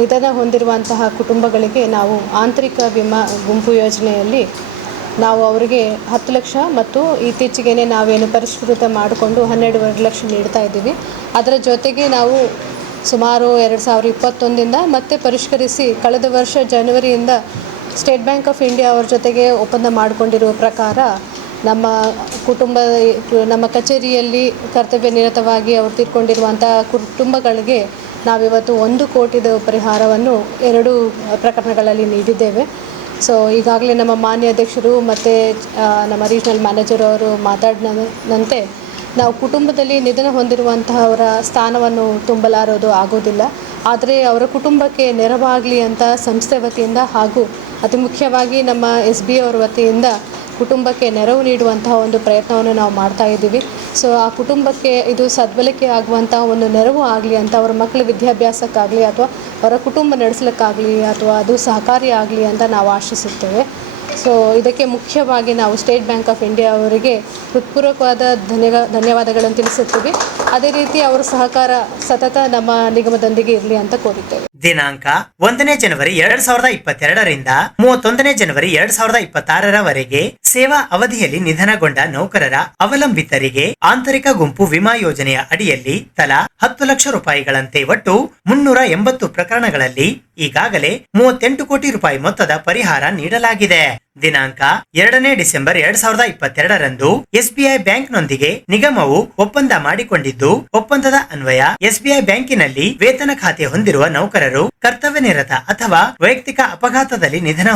ನಿಧನ ಹೊಂದಿರುವಂತಹ ಕುಟುಂಬಗಳಿಗೆ ನಾವು ಆಂತರಿಕ ವಿಮಾ ಗುಂಪು ಯೋಜನೆಯಲ್ಲಿ ನಾವು ಅವರಿಗೆ 10 ಲಕ್ಷ ಮತ್ತು ಇತ್ತೀಚೆಗೆ ನಾವೇನು ಪರಿಷ್ಕೃತ ಮಾಡಿಕೊಂಡು 12.5 ಲಕ್ಷ ನೀಡ್ತಾ ಇದ್ದೀವಿ. ಅದರ ಜೊತೆಗೆ ನಾವು ಸುಮಾರು 2021ರಿಂದ ಮತ್ತೆ ಪರಿಷ್ಕರಿಸಿ ಕಳೆದ ವರ್ಷ ಜನವರಿಯಿಂದ ಸ್ಟೇಟ್ ಬ್ಯಾಂಕ್ ಆಫ್ ಇಂಡಿಯಾ ಅವರ ಜೊತೆಗೆ ಒಪ್ಪಂದ ಮಾಡಿಕೊಂಡಿರುವ ಪ್ರಕಾರ ನಮ್ಮ ಕಚೇರಿಯಲ್ಲಿ ಕರ್ತವ್ಯ ನಿರತವಾಗಿ ಅವರು ತೀರ್ಕೊಂಡಿರುವಂಥ ಕುಟುಂಬಗಳಿಗೆ ನಾವಿವತ್ತು 1 ಕೋಟಿದ ಪರಿಹಾರವನ್ನು 2 ಪ್ರಕರಣಗಳಲ್ಲಿ ನೀಡಿದ್ದೇವೆ. ಸೊ ಈಗಾಗಲೇ ನಮ್ಮ ಮಾನ್ಯ ಅಧ್ಯಕ್ಷರು ಮತ್ತು ನಮ್ಮ ರೀಜನಲ್ ಮ್ಯಾನೇಜರ್ ಅವರು ಮಾತಾಡಿದಂತೆ ನಾವು ಕುಟುಂಬದಲ್ಲಿ ನಿಧನ ಹೊಂದಿರುವಂತಹವರ ಸ್ಥಾನವನ್ನು ತುಂಬಲಾರೋದು ಆಗೋದಿಲ್ಲ. ಆದರೆ ಅವರ ಕುಟುಂಬಕ್ಕೆ ನೆರವಾಗಲಿ ಅಂತ ಸಂಸ್ಥೆ ವತಿಯಿಂದ ಹಾಗೂ ಅತಿ ಮುಖ್ಯವಾಗಿ ನಮ್ಮ SBI ಅವರ ವತಿಯಿಂದ ಕುಟುಂಬಕ್ಕೆ ನೆರವು ನೀಡುವಂತಹ ಒಂದು ಪ್ರಯತ್ನವನ್ನು ನಾವು ಮಾಡ್ತಾ ಇದ್ದೀವಿ. ಸೊ ಆ ಕುಟುಂಬಕ್ಕೆ ಇದು ಸದ್ಬಳಕೆ ಆಗುವಂಥ ಒಂದು ನೆರವು ಆಗಲಿ ಅಂತ ಅವರ ಮಕ್ಕಳ ವಿದ್ಯಾಭ್ಯಾಸಕ್ಕಾಗಲಿ ಅಥವಾ ಅವರ ಕುಟುಂಬ ನಡೆಸಲಿಕ್ಕಾಗಲಿ ಅಥವಾ ಅದು ಸಹಕಾರಿ ಆಗಲಿ ಅಂತ ನಾವು ಆಶಿಸುತ್ತೇವೆ. ಸೊ ಇದಕ್ಕೆ ಮುಖ್ಯವಾಗಿ ನಾವು ಸ್ಟೇಟ್ ಬ್ಯಾಂಕ್ ಆಫ್ ಇಂಡಿಯಾ ಅವರಿಗೆ ಹೃತ್ಪೂರ್ವಕವಾದ ಧನ್ಯವಾದಗಳನ್ನು ತಿಳಿಸುತ್ತೀವಿ. ಅದೇ ರೀತಿ ಅವರ ಸಹಕಾರ ಸತತ ನಮ್ಮ ನಿಗಮದೊಂದಿಗೆ ಇರಲಿ ಅಂತ ಕೋರುತ್ತೇವೆ. ದಿನಾಂಕ 1ನೇ ಜನವರಿ 2022ರಿಂದ 31ನೇ ಜನವರಿ 2026ರವರೆಗೆ ಸೇವಾ ಅವಧಿಯಲ್ಲಿ ನಿಧನಗೊಂಡ ನೌಕರರ ಅವಲಂಬಿತರಿಗೆ ಆಂತರಿಕ ಗುಂಪು ವಿಮಾ ಯೋಜನೆಯ ಅಡಿಯಲ್ಲಿ ತಲಾ 10 ಲಕ್ಷ ರೂಪಾಯಿಗಳಂತೆ ಒಟ್ಟು 380 ಪ್ರಕರಣಗಳಲ್ಲಿ ಈಗಾಗಲೇ 38 ಕೋಟಿ ರೂಪಾಯಿ ಮೊತ್ತದ ಪರಿಹಾರ ನೀಡಲಾಗಿದೆ. ದಿನಾಂಕ 2ನೇ ಡಿಸೆಂಬರ್ 2022ರಂದು SBI ಬ್ಯಾಂಕ್ನೊಂದಿಗೆ ನಿಗಮವು ಒಪ್ಪಂದ ಮಾಡಿಕೊಂಡಿದ್ದು, ಒಪ್ಪಂದದ ಅನ್ವಯ SBI ಬ್ಯಾಂಕಿನಲ್ಲಿ ವೇತನ ಖಾತೆ ಹೊಂದಿರುವ ನೌಕರರು ಕರ್ತವ್ಯ ನಿರತ ಅಥವಾ ವೈಯಕ್ತಿಕ ಅಪಘಾತದಲ್ಲಿ ನಿಧನ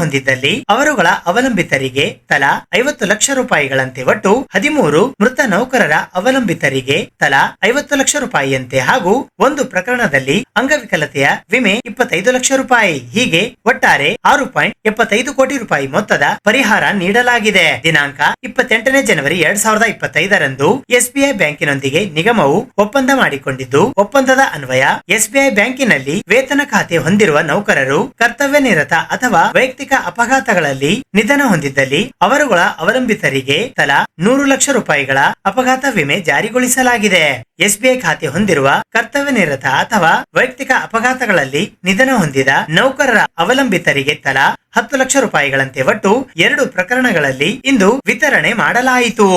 ಹೊಂದಿದ್ದಲ್ಲಿ ಅವರುಗಳ ಅವಲಂಬಿತರಿಗೆ ತಲಾ 50 ಲಕ್ಷ ರೂಪಾಯಿಗಳಂತೆ ಒಟ್ಟು 13 ಮೃತ ನೌಕರರ ಅವಲಂಬಿತರಿಗೆ ತಲಾ 50 ಲಕ್ಷ ರೂಪಾಯಿಯಂತೆ ಹಾಗೂ 1 ಪ್ರಕರಣದಲ್ಲಿ ಅಂಗವಿಕಲತೆಯ ವಿಮೆ 25 ಲಕ್ಷ ರೂಪಾಯಿ, ಹೀಗೆ ಒಟ್ಟಾರೆ 6.75 ಕೋಟಿ ರೂಪಾಯಿ ಮೊತ್ತದ ಪರಿಹಾರ ನೀಡಲಾಗಿದೆ. ದಿನಾಂಕ 28ನೇ ಜನವರಿ 2025ರಂದು SBI ಬ್ಯಾಂಕಿನೊಂದಿಗೆ ನಿಗಮವು ಒಪ್ಪಂದ ಮಾಡಿಕೊಂಡಿದ್ದು, ಒಪ್ಪಂದದ ಅನ್ವಯ SBI ಬ್ಯಾಂಕಿನಲ್ಲಿ ವೇತನ ಖಾತೆ ಹೊಂದಿರುವ ನೌಕರರು ಕರ್ತವ್ಯ ನಿರತ ಅಥವಾ ವೈಯಕ್ತಿಕ ಅಪಘಾತಗಳಲ್ಲಿ ನಿಧನ ಹೊಂದಿದ್ದಲ್ಲಿ ಅವರುಗಳ ಅವಲಂಬಿತರಿಗೆ ತಲಾ 100 ಲಕ್ಷ ರೂಪಾಯಿಗಳ ಅಪಘಾತ ವಿಮೆ ಜಾರಿಗೊಳಿಸಲಾಗಿದೆ. SBI ಖಾತೆ ಹೊಂದಿರುವ ಕರ್ತವ್ಯ ನಿರತ ಅಥವಾ ವೈಯಕ್ತಿಕ ಅಪಘಾತಗಳಲ್ಲಿ ನಿಧನ ಹೊಂದಿದ ನೌಕರರ ಅವಲಂಬಿತರಿಗೆ ತಲಾ 10 ಲಕ್ಷ ರೂಪಾಯಿಗಳಂತೆ ಒಟ್ಟು 2 ಪ್ರಕರಣಗಳಲ್ಲಿ ಇಂದು ವಿತರಣೆ ಮಾಡಲಾಯಿತು.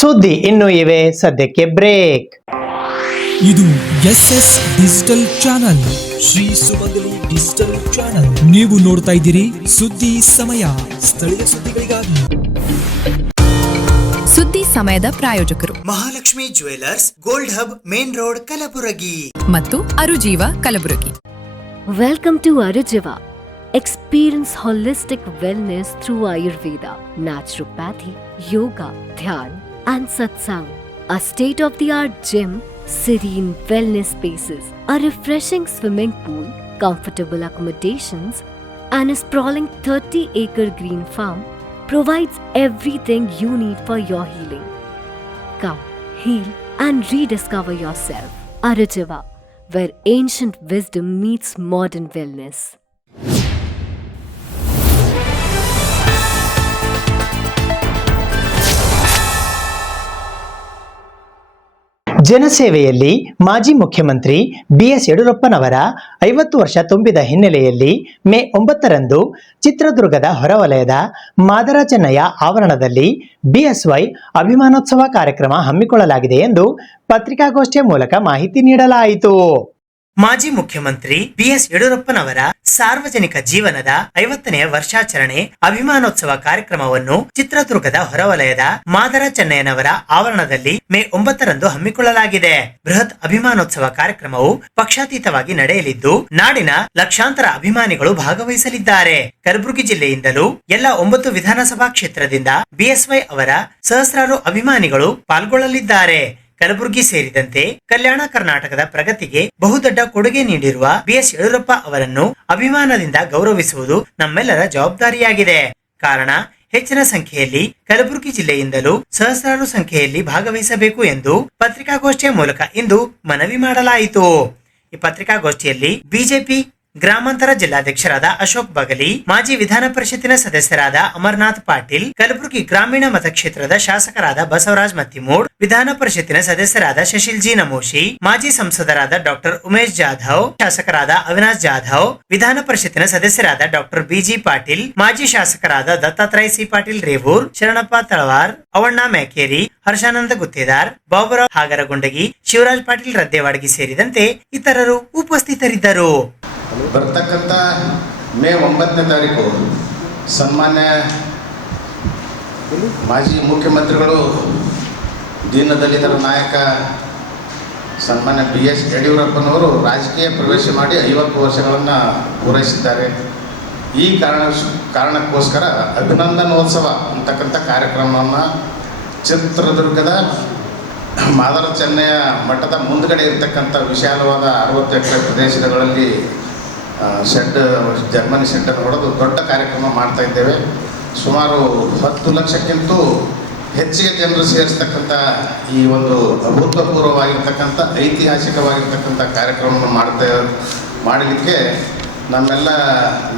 ಸುದ್ದಿ ಇನ್ನೂ ಇವೆ, ಸದ್ಯಕ್ಕೆ ಬ್ರೇಕ್. ಇದು SS ಡಿಜಿಟಲ್ ಚಾನಲ್, ಶ್ರೀ ಸುಮಂಗಲಿ ಡಿಜಿಟಲ್ ಚಾನಲ್. ನೀವು ನೋಡ್ತಾ ಇದ್ದೀರಿ ಸುದ್ದಿ ಸಮಯ, ಸ್ಥಳೀಯ ಸುದ್ದಿಗಳಿಗಾಗಿ. ಸುದ್ದಿ ಸಮಯದ ಪ್ರಾಯೋಜಕರು Mahalakshmi jewellers, gold hub, main road, Kalaburagi ಮತ್ತು ಅರುಜೀವ Kalaburagi. Welcome to Arujiva. Experience holistic wellness through Ayurveda, naturopathy, yoga, dhyan, and satsang. A state-of-the-art gym, serene wellness spaces, a refreshing swimming pool, comfortable accommodations, and a sprawling 30-acre green farm provides everything you need for your healing. Come, heal, and rediscover yourself. Arujiva, where ancient wisdom meets modern wellness. ಜನಸೇವೆಯಲ್ಲಿ ಮಾಜಿ ಮುಖ್ಯಮಂತ್ರಿ BS ಯಡಿಯೂರಪ್ಪನವರ 50 ವರ್ಷ ತುಂಬಿದ ಹಿನ್ನೆಲೆಯಲ್ಲಿ ಮೇ 9ರಂದು ಚಿತ್ರದುರ್ಗದ ಹೊರವಲಯದ ಮಾದರ ಚೆನ್ನಯ್ಯ ಆವರಣದಲ್ಲಿ BSY ಅಭಿಮಾನೋತ್ಸವ ಕಾರ್ಯಕ್ರಮ ಹಮ್ಮಿಕೊಳ್ಳಲಾಗಿದೆ ಎಂದು ಪತ್ರಿಕಾಗೋಷ್ಠಿಯ ಮೂಲಕ ಮಾಹಿತಿ ನೀಡಲಾಯಿತು. ಮಾಜಿ ಮುಖ್ಯಮಂತ್ರಿ BS ಯಡಿಯೂರಪ್ಪನವರ ಸಾರ್ವಜನಿಕ ಜೀವನದ 50ನೇ ವರ್ಷಾಚರಣೆ ಅಭಿಮಾನೋತ್ಸವ ಕಾರ್ಯಕ್ರಮವನ್ನು ಚಿತ್ರದುರ್ಗದ ಹೊರವಲಯದ ಮಾದರ ಚೆನ್ನಯ್ಯನವರ ಆವರಣದಲ್ಲಿ ಮೇ 9ರಂದು ಹಮ್ಮಿಕೊಳ್ಳಲಾಗಿದೆ. ಬೃಹತ್ ಅಭಿಮಾನೋತ್ಸವ ಕಾರ್ಯಕ್ರಮವು ಪಕ್ಷಾತೀತವಾಗಿ ನಡೆಯಲಿದ್ದು, ನಾಡಿನ ಲಕ್ಷಾಂತರ ಅಭಿಮಾನಿಗಳು ಭಾಗವಹಿಸಲಿದ್ದಾರೆ. ಕಲಬುರಗಿ ಜಿಲ್ಲೆಯಿಂದಲೂ ಎಲ್ಲ 9 ವಿಧಾನಸಭಾ ಕ್ಷೇತ್ರದಿಂದ BSY ಅವರ ಸಹಸ್ರಾರು ಅಭಿಮಾನಿಗಳು ಪಾಲ್ಗೊಳ್ಳಲಿದ್ದಾರೆ. ಕಲಬುರಗಿ ಸೇರಿದಂತೆ ಕಲ್ಯಾಣ ಕರ್ನಾಟಕದ ಪ್ರಗತಿಗೆ ಬಹುದೊಡ್ಡ ಕೊಡುಗೆ ನೀಡಿರುವ BS ಯಡಿಯೂರಪ್ಪ ಅವರನ್ನು ಅಭಿಮಾನದಿಂದ ಗೌರವಿಸುವುದು ನಮ್ಮೆಲ್ಲರ ಜವಾಬ್ದಾರಿಯಾಗಿದೆ. ಕಾರಣ, ಹೆಚ್ಚಿನ ಸಂಖ್ಯೆಯಲ್ಲಿ ಕಲಬುರಗಿ ಜಿಲ್ಲೆಯಿಂದಲೂ ಸಹಸ್ರಾರು ಸಂಖ್ಯೆಯಲ್ಲಿ ಭಾಗವಹಿಸಬೇಕು ಎಂದು ಪತ್ರಿಕಾಗೋಷ್ಠಿಯ ಮೂಲಕ ಇಂದು ಮನವಿ ಮಾಡಲಾಯಿತು. ಈ ಪತ್ರಿಕಾಗೋಷ್ಠಿಯಲ್ಲಿ ಬಿಜೆಪಿ ಗ್ರಾಮಾಂತರ ಜಿಲ್ಲಾಧ್ಯಕ್ಷರಾದ ಅಶೋಕ್ ಬಗಲಿ, ಮಾಜಿ ವಿಧಾನ ಪರಿಷತ್ತಿನ ಸದಸ್ಯರಾದ ಅಮರನಾಥ್ ಪಾಟೀಲ್, ಕಲಬುರಗಿ ಗ್ರಾಮೀಣ ಮತಕ್ಷೇತ್ರದ ಶಾಸಕರಾದ ಬಸವರಾಜ್ ಮತ್ತಿಮೂಡ್, ವಿಧಾನ ಪರಿಷತ್ತಿನ ಸದಸ್ಯರಾದ ಶಶಿಲ್ ಜಿ ನಮೋಶಿ, ಮಾಜಿ ಸಂಸದರಾದ ಡಾಕ್ಟರ್ ಉಮೇಶ್ ಜಾಧವ್, ಶಾಸಕರಾದ ಅವಿನಾಶ್ ಜಾಧವ್, ವಿಧಾನ ಪರಿಷತ್ತಿನ ಸದಸ್ಯರಾದ ಡಾಕ್ಟರ್ ಬಿಜಿ ಪಾಟೀಲ್, ಮಾಜಿ ಶಾಸಕರಾದ ದತ್ತಾತ್ರೇಯ ಸಿ ಪಾಟೀಲ್ ರೇವೂರ್, ಶರಣಪ್ಪ ತಳವಾರ್, ಅವಣ್ಣ ಮೇಕೇರಿ, ಹರ್ಷಾನಂದ ಗುತ್ತೇದಾರ್, ಬಾಬುರಾವ್ ಹಾಗರಗುಂಡಗಿ, ಶಿವರಾಜ್ ಪಾಟೀಲ್ ರದ್ದೇವಾಡಗಿ ಸೇರಿದಂತೆ ಇತರರು ಉಪಸ್ಥಿತರಿದ್ದರು. ಬರ್ತಕ್ಕಂಥ ಮೇ 9ನೇ ತಾರೀಕು ಸನ್ಮಾನ್ಯ ಮಾಜಿ ಮುಖ್ಯಮಂತ್ರಿಗಳು, ದೀನದಲಿತರ ನಾಯಕ ಸನ್ಮಾನ್ಯ BS ಯಡಿಯೂರಪ್ಪನವರು ರಾಜಕೀಯ ಪ್ರವೇಶ ಮಾಡಿ 50 ವರ್ಷಗಳನ್ನು ಪೂರೈಸಿದ್ದಾರೆ. ಈ ಕಾರಣಕ್ಕೋಸ್ಕರ ಅಭಿನಂದನೋತ್ಸವ ಅಂತಕ್ಕಂಥ ಕಾರ್ಯಕ್ರಮವನ್ನು ಚಿತ್ರದುರ್ಗದ ಮಾದರ ಚೆನ್ನಯ್ಯ ಮಠದ ಮುಂದ್ಗಡೆ ಇರತಕ್ಕಂಥ ವಿಶಾಲವಾದ 60 ಎಕರೆ ಪ್ರದೇಶಗಳಲ್ಲಿ ಜರ್ಮನಿ ಶೆಡ್ಡನ್ನು ಹೊಡೆದು ದೊಡ್ಡ ಕಾರ್ಯಕ್ರಮ ಮಾಡ್ತಾ ಇದ್ದೇವೆ. ಸುಮಾರು 10 ಲಕ್ಷಕ್ಕಿಂತೂ ಹೆಚ್ಚಿಗೆ ಜನರು ಸೇರಿಸ್ತಕ್ಕಂಥ ಈ ಒಂದು ಅಭೂತಪೂರ್ವವಾಗಿರ್ತಕ್ಕಂಥ ಐತಿಹಾಸಿಕವಾಗಿರ್ತಕ್ಕಂಥ ಕಾರ್ಯಕ್ರಮವನ್ನು ಮಾಡಲಿಕ್ಕೆ ನಮ್ಮೆಲ್ಲ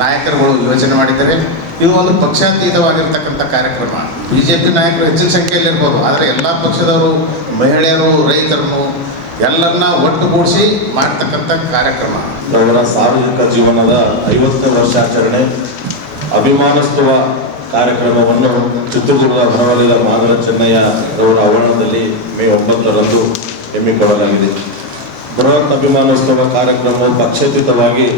ನಾಯಕರುಗಳು ಯೋಚನೆ ಮಾಡಿದ್ದಾರೆ. ಇದು ಒಂದು ಪಕ್ಷಾತೀತವಾಗಿರ್ತಕ್ಕಂಥ ಕಾರ್ಯಕ್ರಮ. BJP ನಾಯಕರು ಹೆಚ್ಚಿನ ಸಂಖ್ಯೆಯಲ್ಲಿರ್ಬೋದು, ಆದರೆ ಎಲ್ಲ ಪಕ್ಷದವರು, ಮಹಿಳೆಯರು, ರೈತರನ್ನು ಎಲ್ಲರನ್ನ ಒಟ್ಟುಗೂಡಿಸಿ ಮಾಡ್ತಕ್ಕಂಥ ಕಾರ್ಯಕ್ರಮ. ಅವರ ಸಾರ್ವಜನಿಕ ಜೀವನದ 50ನೇ ವರ್ಷಾಚರಣೆ ಅಭಿಮಾನೋತ್ಸವ ಕಾರ್ಯಕ್ರಮವನ್ನು ಚಿತ್ರದುರ್ಗದ ಹೊರವಲಯದ ಮಾದರ ಚೆನ್ನಯ್ಯ ಅವರ ಆವರಣದಲ್ಲಿ ಮೇ 9ರಂದು ಹಮ್ಮಿಕೊಳ್ಳಲಾಗಿದೆ. ಬೃಹತ್ ಅಭಿಮಾನೋತ್ಸವ ಕಾರ್ಯಕ್ರಮವು ಪಕ್ಷಾತೀತವಾಗಿ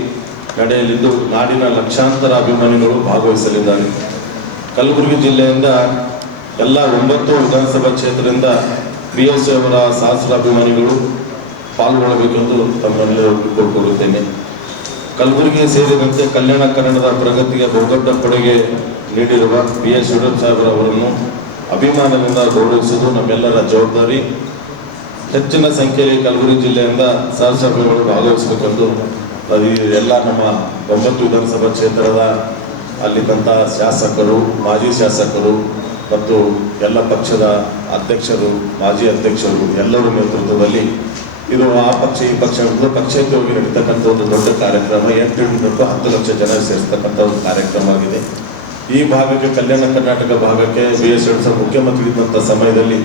ನಡೆಯಲಿದ್ದು ನಾಡಿನ ಲಕ್ಷಾಂತರ ಅಭಿಮಾನಿಗಳು ಭಾಗವಹಿಸಲಿದ್ದಾರೆ. ಕಲಬುರಗಿ ಜಿಲ್ಲೆಯಿಂದ ಎಲ್ಲ 9 ವಿಧಾನಸಭಾ ಕ್ಷೇತ್ರದಿಂದ BS ಅವರ ಸಹಸ್ರ ಅಭಿಮಾನಿಗಳು ಪಾಲ್ಗೊಳ್ಳಬೇಕೆಂದು ತಮ್ಮಲ್ಲಿ ಕೋರಿಕೊಳ್ಳುತ್ತೇನೆ. ಕಲಬುರಗಿ ಸೇರಿದಂತೆ ಕಲ್ಯಾಣ ಕನ್ನಡದ ಪ್ರಗತಿಗೆ ಬಹುದೊಡ್ಡ ಕೊಡುಗೆ ನೀಡಿರುವ BS ಯಡಿಯೂರಪ್ಪ ಸಾಹೇಬರವರನ್ನು ಅಭಿಮಾನದಿಂದ ಗೌರವಿಸುವುದು ನಮ್ಮೆಲ್ಲರ ಜವಾಬ್ದಾರಿ. ಹೆಚ್ಚಿನ ಸಂಖ್ಯೆಯಲ್ಲಿ ಕಲಬುರಗಿ ಜಿಲ್ಲೆಯಿಂದ ಸಹಸ್ರ ಅಭಿಮಾನಿಗಳು ಭಾಗವಹಿಸಬೇಕೆಂದು ಎಲ್ಲ ನಮ್ಮ 9 ವಿಧಾನಸಭಾ ಕ್ಷೇತ್ರದ ಅಲ್ಲಿದ್ದಂಥ ಶಾಸಕರು, ಮಾಜಿ ಶಾಸಕರು ಮತ್ತು ಎಲ್ಲ ಪಕ್ಷದ ಅಧ್ಯಕ್ಷರು, ಮಾಜಿ ಅಧ್ಯಕ್ಷರು ಎಲ್ಲರ ನೇತೃತ್ವದಲ್ಲಿ ಇದು ಆ ಪಕ್ಷ ಈ ಪಕ್ಷ ಪಕ್ಷೇತರವಾಗಿ ನಡೀತಕ್ಕಂಥ ಒಂದು ದೊಡ್ಡ ಕಾರ್ಯಕ್ರಮ. 8-10 ಲಕ್ಷ ಜನ ಸೇರಿಸ್ತಕ್ಕಂಥ ಒಂದು ಕಾರ್ಯಕ್ರಮ ಆಗಿದೆ. ಈ ಭಾಗಕ್ಕೆ, ಕಲ್ಯಾಣ ಕರ್ನಾಟಕ ಭಾಗಕ್ಕೆ BS ಯಡಿಯೂರಪ್ಪ ಮುಖ್ಯಮಂತ್ರಿ ಇದ್ದಂಥ ಸಮಯದಲ್ಲಿ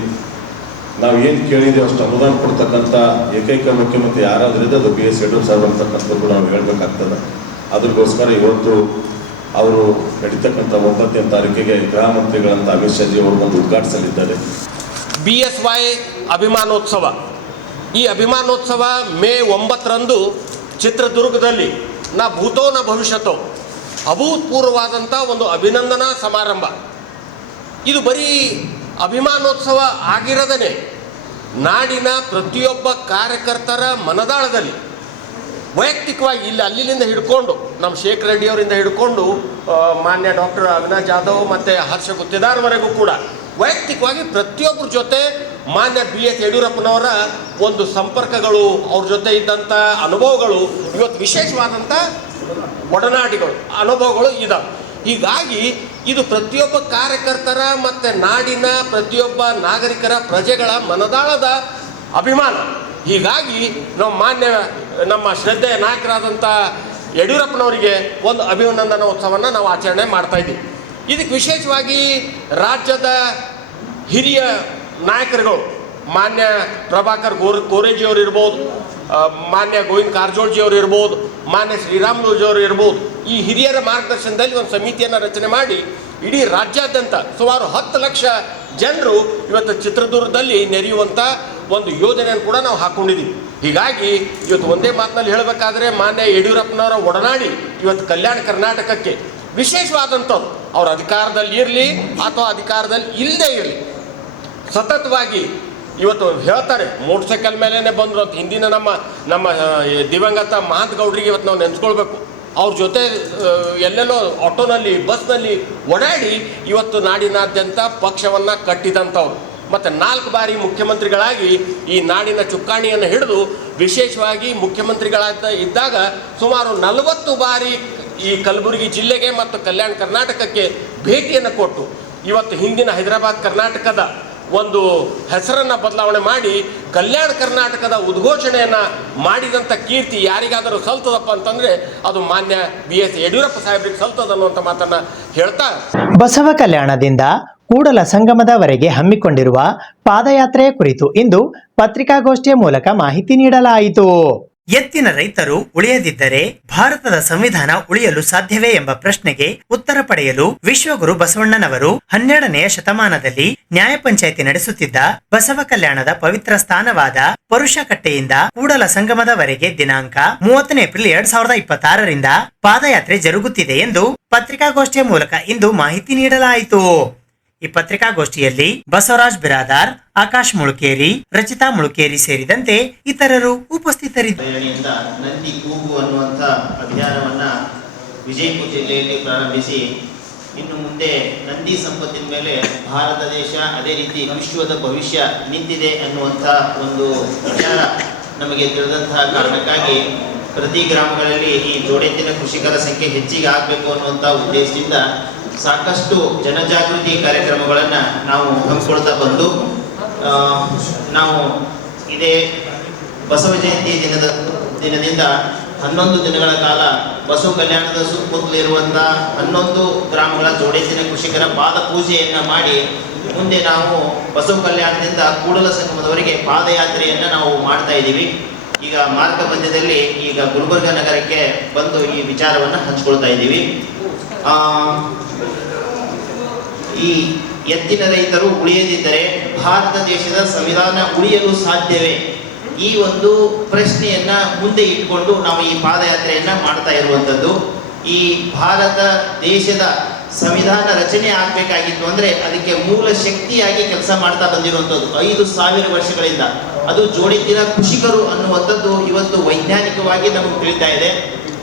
ನಾವು ಏನು ಕೇಳಿದ್ದೀವಿ ಅಷ್ಟು ಅನುದಾನ ಕೊಡ್ತಕ್ಕಂಥ ಏಕೈಕ ಮುಖ್ಯಮಂತ್ರಿ ಯಾರಾದ್ರಿಂದ ಅದು BS ಯಡಿಯೂರಪ್ಪ ಸಾಹೇಬ್ ಅಂತಕ್ಕಂಥದ್ದು ನಾವು ಹೇಳಬೇಕಾಗ್ತದೆ. ಅದಕ್ಕೋಸ್ಕರ ಇವತ್ತು ಅವರು ನಡೀತಕ್ಕಂಥ 9ನೇ ತಾರೀಕಿಗೆ ಗೃಹ ಮಂತ್ರಿಗಳಂತ ಅಮಿತ್ ಶಾ ಜಿ ಅವರು ಬಂದು ಉದ್ಘಾಟಿಸಲಿದ್ದಾರೆ. BSY ಅಭಿಮಾನೋತ್ಸವ, ಈ ಅಭಿಮಾನೋತ್ಸವ ಮೇ 9ರಂದು ಚಿತ್ರದುರ್ಗದಲ್ಲಿ ನಾ ಭೂತೋ ನ ಭವಿಷ್ಯತೋ ಅಭೂತಪೂರ್ವವಾದಂಥ ಒಂದು ಅಭಿನಂದನಾ ಸಮಾರಂಭ. ಇದು ಬರೀ ಅಭಿಮಾನೋತ್ಸವ ಆಗಿರದೇ ನಾಡಿನ ಪ್ರತಿಯೊಬ್ಬ ಕಾರ್ಯಕರ್ತರ ಮನದಾಳದಲ್ಲಿ ವೈಯಕ್ತಿಕವಾಗಿ ಇಲ್ಲಿ ಅಲ್ಲಿಂದ ಹಿಡ್ಕೊಂಡು ನಮ್ಮ ಶೇಖರ್ ರೆಡ್ಡಿ ಅವರಿಂದ ಹಿಡ್ಕೊಂಡು ಮಾನ್ಯ ಡಾಕ್ಟರ್ ಅವಿನಾಶ್ ಜಾಧವ್ ಮತ್ತು ಹರ್ಷ ಗುತ್ತೇದಾರ್ವರೆಗೂ ಕೂಡ ವೈಯಕ್ತಿಕವಾಗಿ ಪ್ರತಿಯೊಬ್ಬರ ಜೊತೆ ಮಾನ್ಯ BS ಯಡಿಯೂರಪ್ಪನವರ ಒಂದು ಸಂಪರ್ಕಗಳು, ಅವ್ರ ಜೊತೆ ಇದ್ದಂಥ ಅನುಭವಗಳು, ಇವತ್ತು ವಿಶೇಷವಾದಂಥ ಒಡನಾಡಿಗಳು, ಅನುಭವಗಳು ಇದಾವೆ. ಹೀಗಾಗಿ ಇದು ಪ್ರತಿಯೊಬ್ಬ ಕಾರ್ಯಕರ್ತರ ಮತ್ತು ನಾಡಿನ ಪ್ರತಿಯೊಬ್ಬ ನಾಗರಿಕರ, ಪ್ರಜೆಗಳ ಮನದಾಳದ ಅಭಿಮಾನ. ಹೀಗಾಗಿ ನಮ್ಮ ಶ್ರದ್ಧೆಯ ನಾಯಕರಾದಂಥ ಯಡಿಯೂರಪ್ಪನವರಿಗೆ ಒಂದು ಅಭಿನಂದನಾ ಉತ್ಸವವನ್ನು ನಾವು ಆಚರಣೆ ಮಾಡ್ತಾ ಇದ್ದೀವಿ. ಇದಕ್ಕೆ ವಿಶೇಷವಾಗಿ ರಾಜ್ಯದ ಹಿರಿಯ ನಾಯಕರುಗಳು, ಮಾನ್ಯ ಪ್ರಭಾಕರ್ ಕೋರೇಜಿಯವರು ಇರ್ಬೋದು, ಮಾನ್ಯ ಗೋವಿಂದ ಕಾರಜೋಳಜಿಯವರು ಇರ್ಬೋದು, ಮಾನ್ಯ ಶ್ರೀರಾಮುಲುಜಿಯವರು ಇರ್ಬೋದು, ಈ ಹಿರಿಯರ ಮಾರ್ಗದರ್ಶನದಲ್ಲಿ ಒಂದು ಸಮಿತಿಯನ್ನು ರಚನೆ ಮಾಡಿ ಇಡೀ ರಾಜ್ಯಾದ್ಯಂತ ಸುಮಾರು 10 ಲಕ್ಷ ಜನರು ಇವತ್ತು ಚಿತ್ರದುರ್ಗದಲ್ಲಿ ನೆರೆಯುವಂಥ ಒಂದು ಯೋಜನೆಯನ್ನು ಕೂಡ ನಾವು ಹಾಕ್ಕೊಂಡಿದ್ದೀವಿ. ಹೀಗಾಗಿ ಇವತ್ತು ಒಂದೇ ಮಾತಿನಲ್ಲಿ ಹೇಳಬೇಕಾದ್ರೆ ಮಾನ್ಯ ಯಡಿಯೂರಪ್ಪನವರ ಒಡನಾಡಿ ಇವತ್ತು ಕಲ್ಯಾಣ ಕರ್ನಾಟಕಕ್ಕೆ ವಿಶೇಷವಾದಂಥವ್ರು, ಅವ್ರ ಅಧಿಕಾರದಲ್ಲಿ ಇರಲಿ ಅಥವಾ ಅಧಿಕಾರದಲ್ಲಿ ಇಲ್ಲದೇ ಇರಲಿ, ಸತತವಾಗಿ ಇವತ್ತು ಹೇಳ್ತಾರೆ ಮೋಟರ್ ಸೈಕಲ್ ಮೇಲೇ ಬಂದರು ಅಂತ. ಹಿಂದಿನ ನಮ್ಮ ದಿವಂಗತ ಮಹಾಂತ ಗೌಡ್ರಿಗೆ ಇವತ್ತು ನಾವು ನೆನೆಸ್ಕೊಳ್ಬೇಕು. ಅವ್ರ ಜೊತೆ ಎಲ್ಲೆಲ್ಲೋ ಆಟೋನಲ್ಲಿ, ಬಸ್ನಲ್ಲಿ ಓಡಾಡಿ ಇವತ್ತು ನಾಡಿನಾದ್ಯಂತ ಪಕ್ಷವನ್ನು ಕಟ್ಟಿದಂಥವ್ರು. ಮತ್ತು 4 ಬಾರಿ ಮುಖ್ಯಮಂತ್ರಿಗಳಾಗಿ ಈ ನಾಡಿನ ಚುಕ್ಕಾಣಿಯನ್ನು ಹಿಡಿದು ವಿಶೇಷವಾಗಿ ಇದ್ದಾಗ ಸುಮಾರು 40 ಬಾರಿ ಈ ಕಲಬುರಗಿ ಜಿಲ್ಲೆಗೆ ಮತ್ತು ಕಲ್ಯಾಣ ಕರ್ನಾಟಕಕ್ಕೆ ಭೇಟಿಯನ್ನು ಕೊಟ್ಟು ಇವತ್ತು ಹಿಂದಿನ ಹೈದರಾಬಾದ್ ಕರ್ನಾಟಕದ ಒಂದು ಹೆಸರನ್ನು ಬದಲಾವಣೆ ಮಾಡಿ ಕಲ್ಯಾಣ ಕರ್ನಾಟಕದ ಉದ್ಘೋಷಣೆಯನ್ನು ಮಾಡಿದಂಥ ಕೀರ್ತಿ ಯಾರಿಗಾದರೂ ಸಲ್ತದಪ್ಪ ಅಂತಂದರೆ ಅದು ಮಾನ್ಯ BS ಯಡಿಯೂರಪ್ಪ ಸಾಹೇಬ್ರಿಗೆ ಸಲ್ತದ ಅನ್ನುವಂಥ ಮಾತನ್ನು ಹೇಳ್ತಾ ಬಸವ ಕಲ್ಯಾಣದಿಂದ ಕೂಡಲ ಸಂಗಮದವರೆಗೆ ಹಮ್ಮಿಕೊಂಡಿರುವ ಪಾದಯಾತ್ರೆಯ ಕುರಿತು ಇಂದು ಪತ್ರಿಕಾಗೋಷ್ಠಿಯ ಮೂಲಕ ಮಾಹಿತಿ ನೀಡಲಾಯಿತು. ಎತ್ತಿನ ರೈತರು ಉಳಿಯದಿದ್ದರೆ ಭಾರತದ ಸಂವಿಧಾನ ಉಳಿಯಲು ಸಾಧ್ಯವೇ ಎಂಬ ಪ್ರಶ್ನೆಗೆ ಉತ್ತರ ಪಡೆಯಲು ವಿಶ್ವಗುರು ಬಸವಣ್ಣನವರು 12ನೆಯ ಶತಮಾನದಲ್ಲಿ ನ್ಯಾಯ ಪಂಚಾಯಿತಿ ನಡೆಸುತ್ತಿದ್ದ ಬಸವ ಕಲ್ಯಾಣದ ಪವಿತ್ರ ಸ್ಥಾನವಾದ ಪರುಷಕಟ್ಟೆಯಿಂದ ಕೂಡಲ ಸಂಗಮದವರೆಗೆ ದಿನಾಂಕ 30 ಏಪ್ರಿಲ್ 2026ರಿಂದ ಪಾದಯಾತ್ರೆ ಜರುಗುತ್ತಿದೆ ಎಂದು ಪತ್ರಿಕಾಗೋಷ್ಠಿಯ ಮೂಲಕ ಇಂದು ಮಾಹಿತಿ ನೀಡಲಾಯಿತು. ಈ ಪತ್ರಿಕಾಗೋಷ್ಠಿಯಲ್ಲಿ ಬಸವರಾಜ್ ಬಿರಾದಾರ್, ಆಕಾಶ್ ಮುಳುಕೇರಿ, ರಚಿತಾ ಮುಳುಕೇರಿ ಸೇರಿದಂತೆ ಇತರರು ಉಪಸ್ಥಿತರಿದ್ದರು. ನಂದಿ ಕೂಗು ಅನ್ನುವಂಥ ಅಭಿಯಾನವನ್ನ ವಿಜಯಪುರ ಜಿಲ್ಲೆಯಲ್ಲಿ ಪ್ರಾರಂಭಿಸಿ ಇನ್ನು ಮುಂದೆ ನಂದಿ ಸಂಪತ್ತಿನ ಮೇಲೆ ಭಾರತ ದೇಶ ಅದೇ ರೀತಿ ವಿಶ್ವದ ಭವಿಷ್ಯ ನಿಂತಿದೆ ಅನ್ನುವಂಥ ಒಂದು ವಿಚಾರ ನಮಗೆ ತಿಳಿದಂತಹ ಕಾರಣಕ್ಕಾಗಿ ಪ್ರತಿ ಗ್ರಾಮಗಳಲ್ಲಿ ಈ ಜೋಡೆತ್ತಿನ ಕೃಷಿಕರ ಸಂಖ್ಯೆ ಹೆಚ್ಚಿಗೆ ಆಗಬೇಕು ಅನ್ನುವಂಥ ಉದ್ದೇಶದಿಂದ ಸಾಕಷ್ಟು ಜನಜಾಗೃತಿ ಕಾರ್ಯಕ್ರಮಗಳನ್ನು ನಾವು ಹಮ್ಮಿಕೊಳ್ತಾ ಬಂದು ನಾವು ಇದೇ ಬಸವ ಜಯಂತಿ ದಿನದಿಂದ 11 ದಿನಗಳ ಕಾಲ ಬಸವ ಕಲ್ಯಾಣದ ಸುತ್ತಮುತ್ತಲಿರುವಂಥ 11 ಗ್ರಾಮಗಳ ಜೋಡೆತ್ತಿನ ಕೃಷಿಕರ ಪಾದ ಪೂಜೆಯನ್ನು ಮಾಡಿ ಮುಂದೆ ನಾವು ಬಸವ ಕಲ್ಯಾಣದಿಂದ ಕೂಡಲ ಸಂಗಮದವರೆಗೆ ಪಾದಯಾತ್ರೆಯನ್ನು ನಾವು ಮಾಡ್ತಾ ಇದ್ದೀವಿ. ಈಗ ಮಾರ್ಗ ಮಧ್ಯದಲ್ಲಿ ಈಗ ಗುಲ್ಬರ್ಗ ನಗರಕ್ಕೆ ಬಂದು ಈ ವಿಚಾರವನ್ನು ಹಂಚ್ಕೊಳ್ತಾ ಇದ್ದೀವಿ. ಈ ಎತ್ತಿನ ರೈತರು ಉಳಿಯದಿದ್ದರೆ ಭಾರತ ದೇಶದ ಸಂವಿಧಾನ ಉಳಿಯಲು ಸಾಧ್ಯವೇ? ಈ ಒಂದು ಪ್ರಶ್ನೆಯನ್ನ ಮುಂದೆ ಇಟ್ಕೊಂಡು ನಾವು ಈ ಪಾದಯಾತ್ರೆಯನ್ನ ಮಾಡ್ತಾ ಇರುವಂಥದ್ದು. ಈ ಭಾರತ ದೇಶದ ಸಂವಿಧಾನ ರಚನೆ ಆಗಬೇಕಾಗಿತ್ತು ಅಂದ್ರೆ ಅದಕ್ಕೆ ಮೂಲ ಶಕ್ತಿಯಾಗಿ ಕೆಲಸ ಮಾಡ್ತಾ ಬಂದಿರುವಂಥದ್ದು 5,000 ವರ್ಷಗಳಿಂದ. ಅದು ಜೋಡೆತ್ತಿನ ಕೃಷಿಕರು ಅನ್ನುವಂಥದ್ದು ಇವತ್ತು ವೈಜ್ಞಾನಿಕವಾಗಿ ನಮಗೆ ತಿಳಿತಾ ಇದೆ.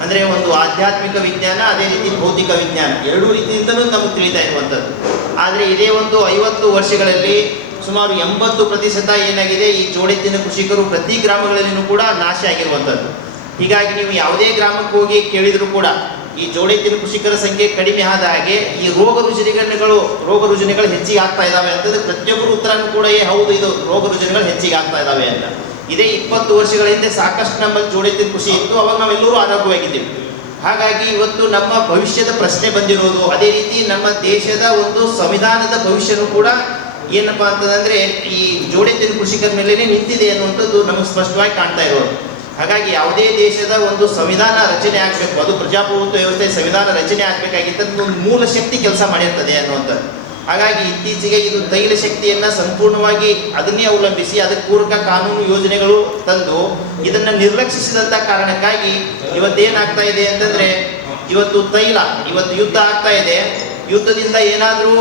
ಅಂದ್ರೆ ಒಂದು ಆಧ್ಯಾತ್ಮಿಕ ವಿಜ್ಞಾನ, ಅದೇ ರೀತಿ ಭೌತಿಕ ವಿಜ್ಞಾನ, ಎರಡೂ ರೀತಿಯಿಂದಲೂ ನಮಗೆ ತಿಳಿತಾ ಇರುವಂಥದ್ದು. ಆದರೆ ಇದೇ ಒಂದು 50 ವರ್ಷಗಳಲ್ಲಿ ಸುಮಾರು 80% ಏನಾಗಿದೆ, ಈ ಜೋಡೆತ್ತಿನ ಕೃಷಿಕರು ಪ್ರತಿ ಗ್ರಾಮಗಳಲ್ಲಿನೂ ಕೂಡ ನಾಶ ಆಗಿರುವಂಥದ್ದು. ಹೀಗಾಗಿ ನೀವು ಯಾವುದೇ ಗ್ರಾಮಕ್ಕೆ ಹೋಗಿ ಕೇಳಿದ್ರು ಕೂಡ ಈ ಜೋಡೆತ್ತಿನ ಕೃಷಿಕರ ಸಂಖ್ಯೆ ಕಡಿಮೆ ಆದ ಹಾಗೆ ಈ ರೋಗ ರುಜಿನಗಳು ಹೆಚ್ಚಿಗೆ ಆಗ್ತಾ ಇದಾವೆ ಅಂತಂದ್ರೆ ಪ್ರತಿಯೊಬ್ಬರು ಉತ್ತರನೂ ಕೂಡ ಹೌದು, ಇದು ರೋಗ ರುಜಿನಗಳು ಹೆಚ್ಚಿಗೆ ಆಗ್ತಾ ಇದಾವೆ ಅಂತ. ಇದೇ 20 ವರ್ಷಗಳ ಹಿಂದೆ ಸಾಕಷ್ಟು ನಮ್ಮಲ್ಲಿ ಜೋಡೆತ್ತಿನ ಕೃಷಿ ಇತ್ತು, ಅವಾಗ ನಾವೆಲ್ಲರೂ ಆರೋಗ್ಯವಾಗಿದ್ದೀವಿ. ಹಾಗಾಗಿ ಇವತ್ತು ನಮ್ಮ ಭವಿಷ್ಯದ ಪ್ರಶ್ನೆ ಬಂದಿರೋದು, ಅದೇ ರೀತಿ ನಮ್ಮ ದೇಶದ ಒಂದು ಸಂವಿಧಾನದ ಭವಿಷ್ಯನೂ ಕೂಡ ಏನಪ್ಪಾ ಅಂತಂದ್ರೆ ಈ ಜೋಡೆತ್ತಿನ ಕೃಷಿಕರ ಮೇಲೆ ನಿಂತಿದೆ ಅನ್ನುವಂಥದ್ದು ನಮಗೆ ಸ್ಪಷ್ಟವಾಗಿ ಕಾಣ್ತಾ ಇರೋದು. ಹಾಗಾಗಿ ಯಾವುದೇ ದೇಶದ ಒಂದು ಸಂವಿಧಾನ ರಚನೆ ಆಗಬೇಕು, ಅದು ಪ್ರಜಾಪ್ರಭುತ್ವ ವ್ಯವಸ್ಥೆ ಸಂವಿಧಾನ ರಚನೆ ಆಗಬೇಕಾಗಿತ್ತು, ಒಂದು ಮೂಲ ಶಕ್ತಿ ಕೆಲಸ ಮಾಡಿರ್ತದೆ ಅನ್ನುವಂಥದ್ದು. ಹಾಗಾಗಿ ಇತ್ತೀಚೆಗೆ ಇದು ತೈಲ ಶಕ್ತಿಯನ್ನ ಸಂಪೂರ್ಣವಾಗಿ ಅದನ್ನೇ ಅವಲಂಬಿಸಿ ಅದಕ್ಕೆ ಪೂರಕ ಕಾನೂನು ಯೋಜನೆಗಳು ತಂದು ಇದನ್ನ ನಿರ್ಲಕ್ಷಿಸಿದಂತ ಕಾರಣಕ್ಕಾಗಿ ಇವತ್ತೇನಾಗ್ತಾ ಇದೆ ಅಂತಂದ್ರೆ ಇವತ್ತು ಯುದ್ಧ ಆಗ್ತಾ ಇದೆ. ಯುದ್ಧದಿಂದ ಏನಾದರೂ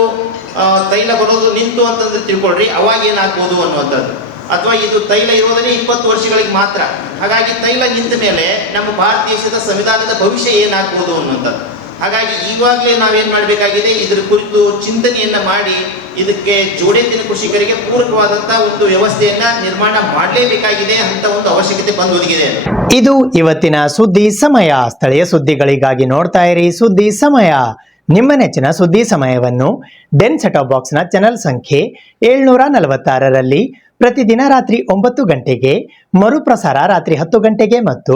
ತೈಲ ಬರೋದು ನಿಂತು ಅಂತಂದ್ರೆ ತಿಳ್ಕೊಳ್ರಿ, ಅವಾಗ ಏನಾಗ್ಬೋದು ಅನ್ನುವಂಥದ್ದು. ಅಥವಾ ಇದು ತೈಲ ಇರೋದನ್ನೇ 20 ವರ್ಷಗಳಿಗೆ ಮಾತ್ರ. ಹಾಗಾಗಿ ತೈಲ ನಿಂತ ಮೇಲೆ ನಮ್ಮ ಭಾರತ ದೇಶದ ಸಂವಿಧಾನದ ಭವಿಷ್ಯ ಏನಾಗ್ಬೋದು ಅನ್ನುವಂಥದ್ದು. ಹಾಗಾಗಿ ಈವಾಗಲೇ ನಾವೇನ್ ಮಾಡಬೇಕಾಗಿದೆ, ಇದ್ರ ಕುರಿತು ಚಿಂತನೆಯನ್ನ ಮಾಡಿ ಇದಕ್ಕೆ ಜೋಡೆತ್ತಿನ ಕೃಷಿಕರಿಗೆ ಪೂರಕವಾದಂತಹ ಒಂದು ವ್ಯವಸ್ಥೆಯನ್ನ ನಿರ್ಮಾಣ ಮಾಡಲೇಬೇಕಾಗಿದೆ ಅಂತ ಒಂದು ಅವಶ್ಯಕತೆ ಬಂದು ಒದಗಿದೆ. ಇದು ಇವತ್ತಿನ ಸುದ್ದಿ ಸಮಯ. ಸ್ಥಳೀಯ ಸುದ್ದಿಗಳಿಗಾಗಿ ನೋಡ್ತಾ ಇರಿ ಸುದ್ದಿ ಸಮಯ. ನಿಮ್ಮ ನೆಚ್ಚಿನ ಸುದ್ದಿ ಸಮಯವನ್ನು ಡೆನ್ ಸೆಟಾಪ್ ಬಾಕ್ಸ್ನ ಚಾನೆಲ್ ಸಂಖ್ಯೆ 746ರಲ್ಲಿ ಪ್ರತಿದಿನ ರಾತ್ರಿ 9 ಗಂಟೆಗೆ, ಮರುಪ್ರಸಾರ ರಾತ್ರಿ 10 ಗಂಟೆಗೆ ಮತ್ತು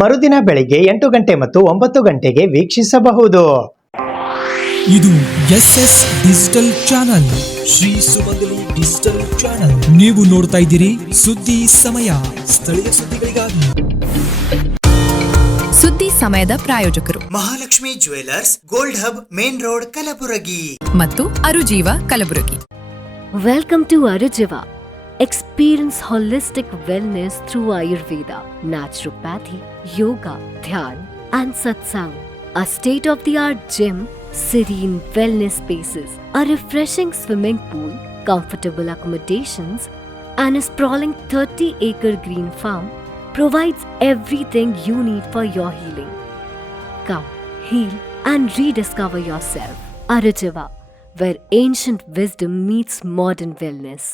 ಮರುದಿನ ಬೆಳಿಗ್ಗೆ 8 ಗಂಟೆ ಮತ್ತು 9 ಗಂಟೆಗೆ ವೀಕ್ಷಿಸಬಹುದು. ಇದು SS ಡಿಜಿಟಲ್ ಚಾನಲ್, ಶ್ರೀ ಸುಮಂಗಲಿ ಡಿಜಿಟಲ್ ಚಾನಲ್. ನೀವು ನೋಡ್ತಾ ಇದ್ದೀರಿ ಸುದ್ದಿ ಸಮಯ, ಸ್ಥಳೀಯ ಸುದ್ದಿಗಳಿಗಾಗಿ. ಸುದ್ದಿ ಸಮಯದ ಪ್ರಾಯೋಜಕರು Mahalakshmi jewellers, gold hub, main road, Kalaburagi ಮತ್ತು ಅರುಜೀವ Kalaburagi. Welcome to Arujiva. Experience holistic wellness through Ayurveda, naturopathy, yoga, dhyan, and satsang. A state-of-the-art gym, serene wellness spaces, a refreshing swimming pool, comfortable accommodations, and a sprawling 30-acre green farm provides everything you need for your healing. Come, heal, and rediscover yourself. Arujiva, where ancient wisdom meets modern wellness.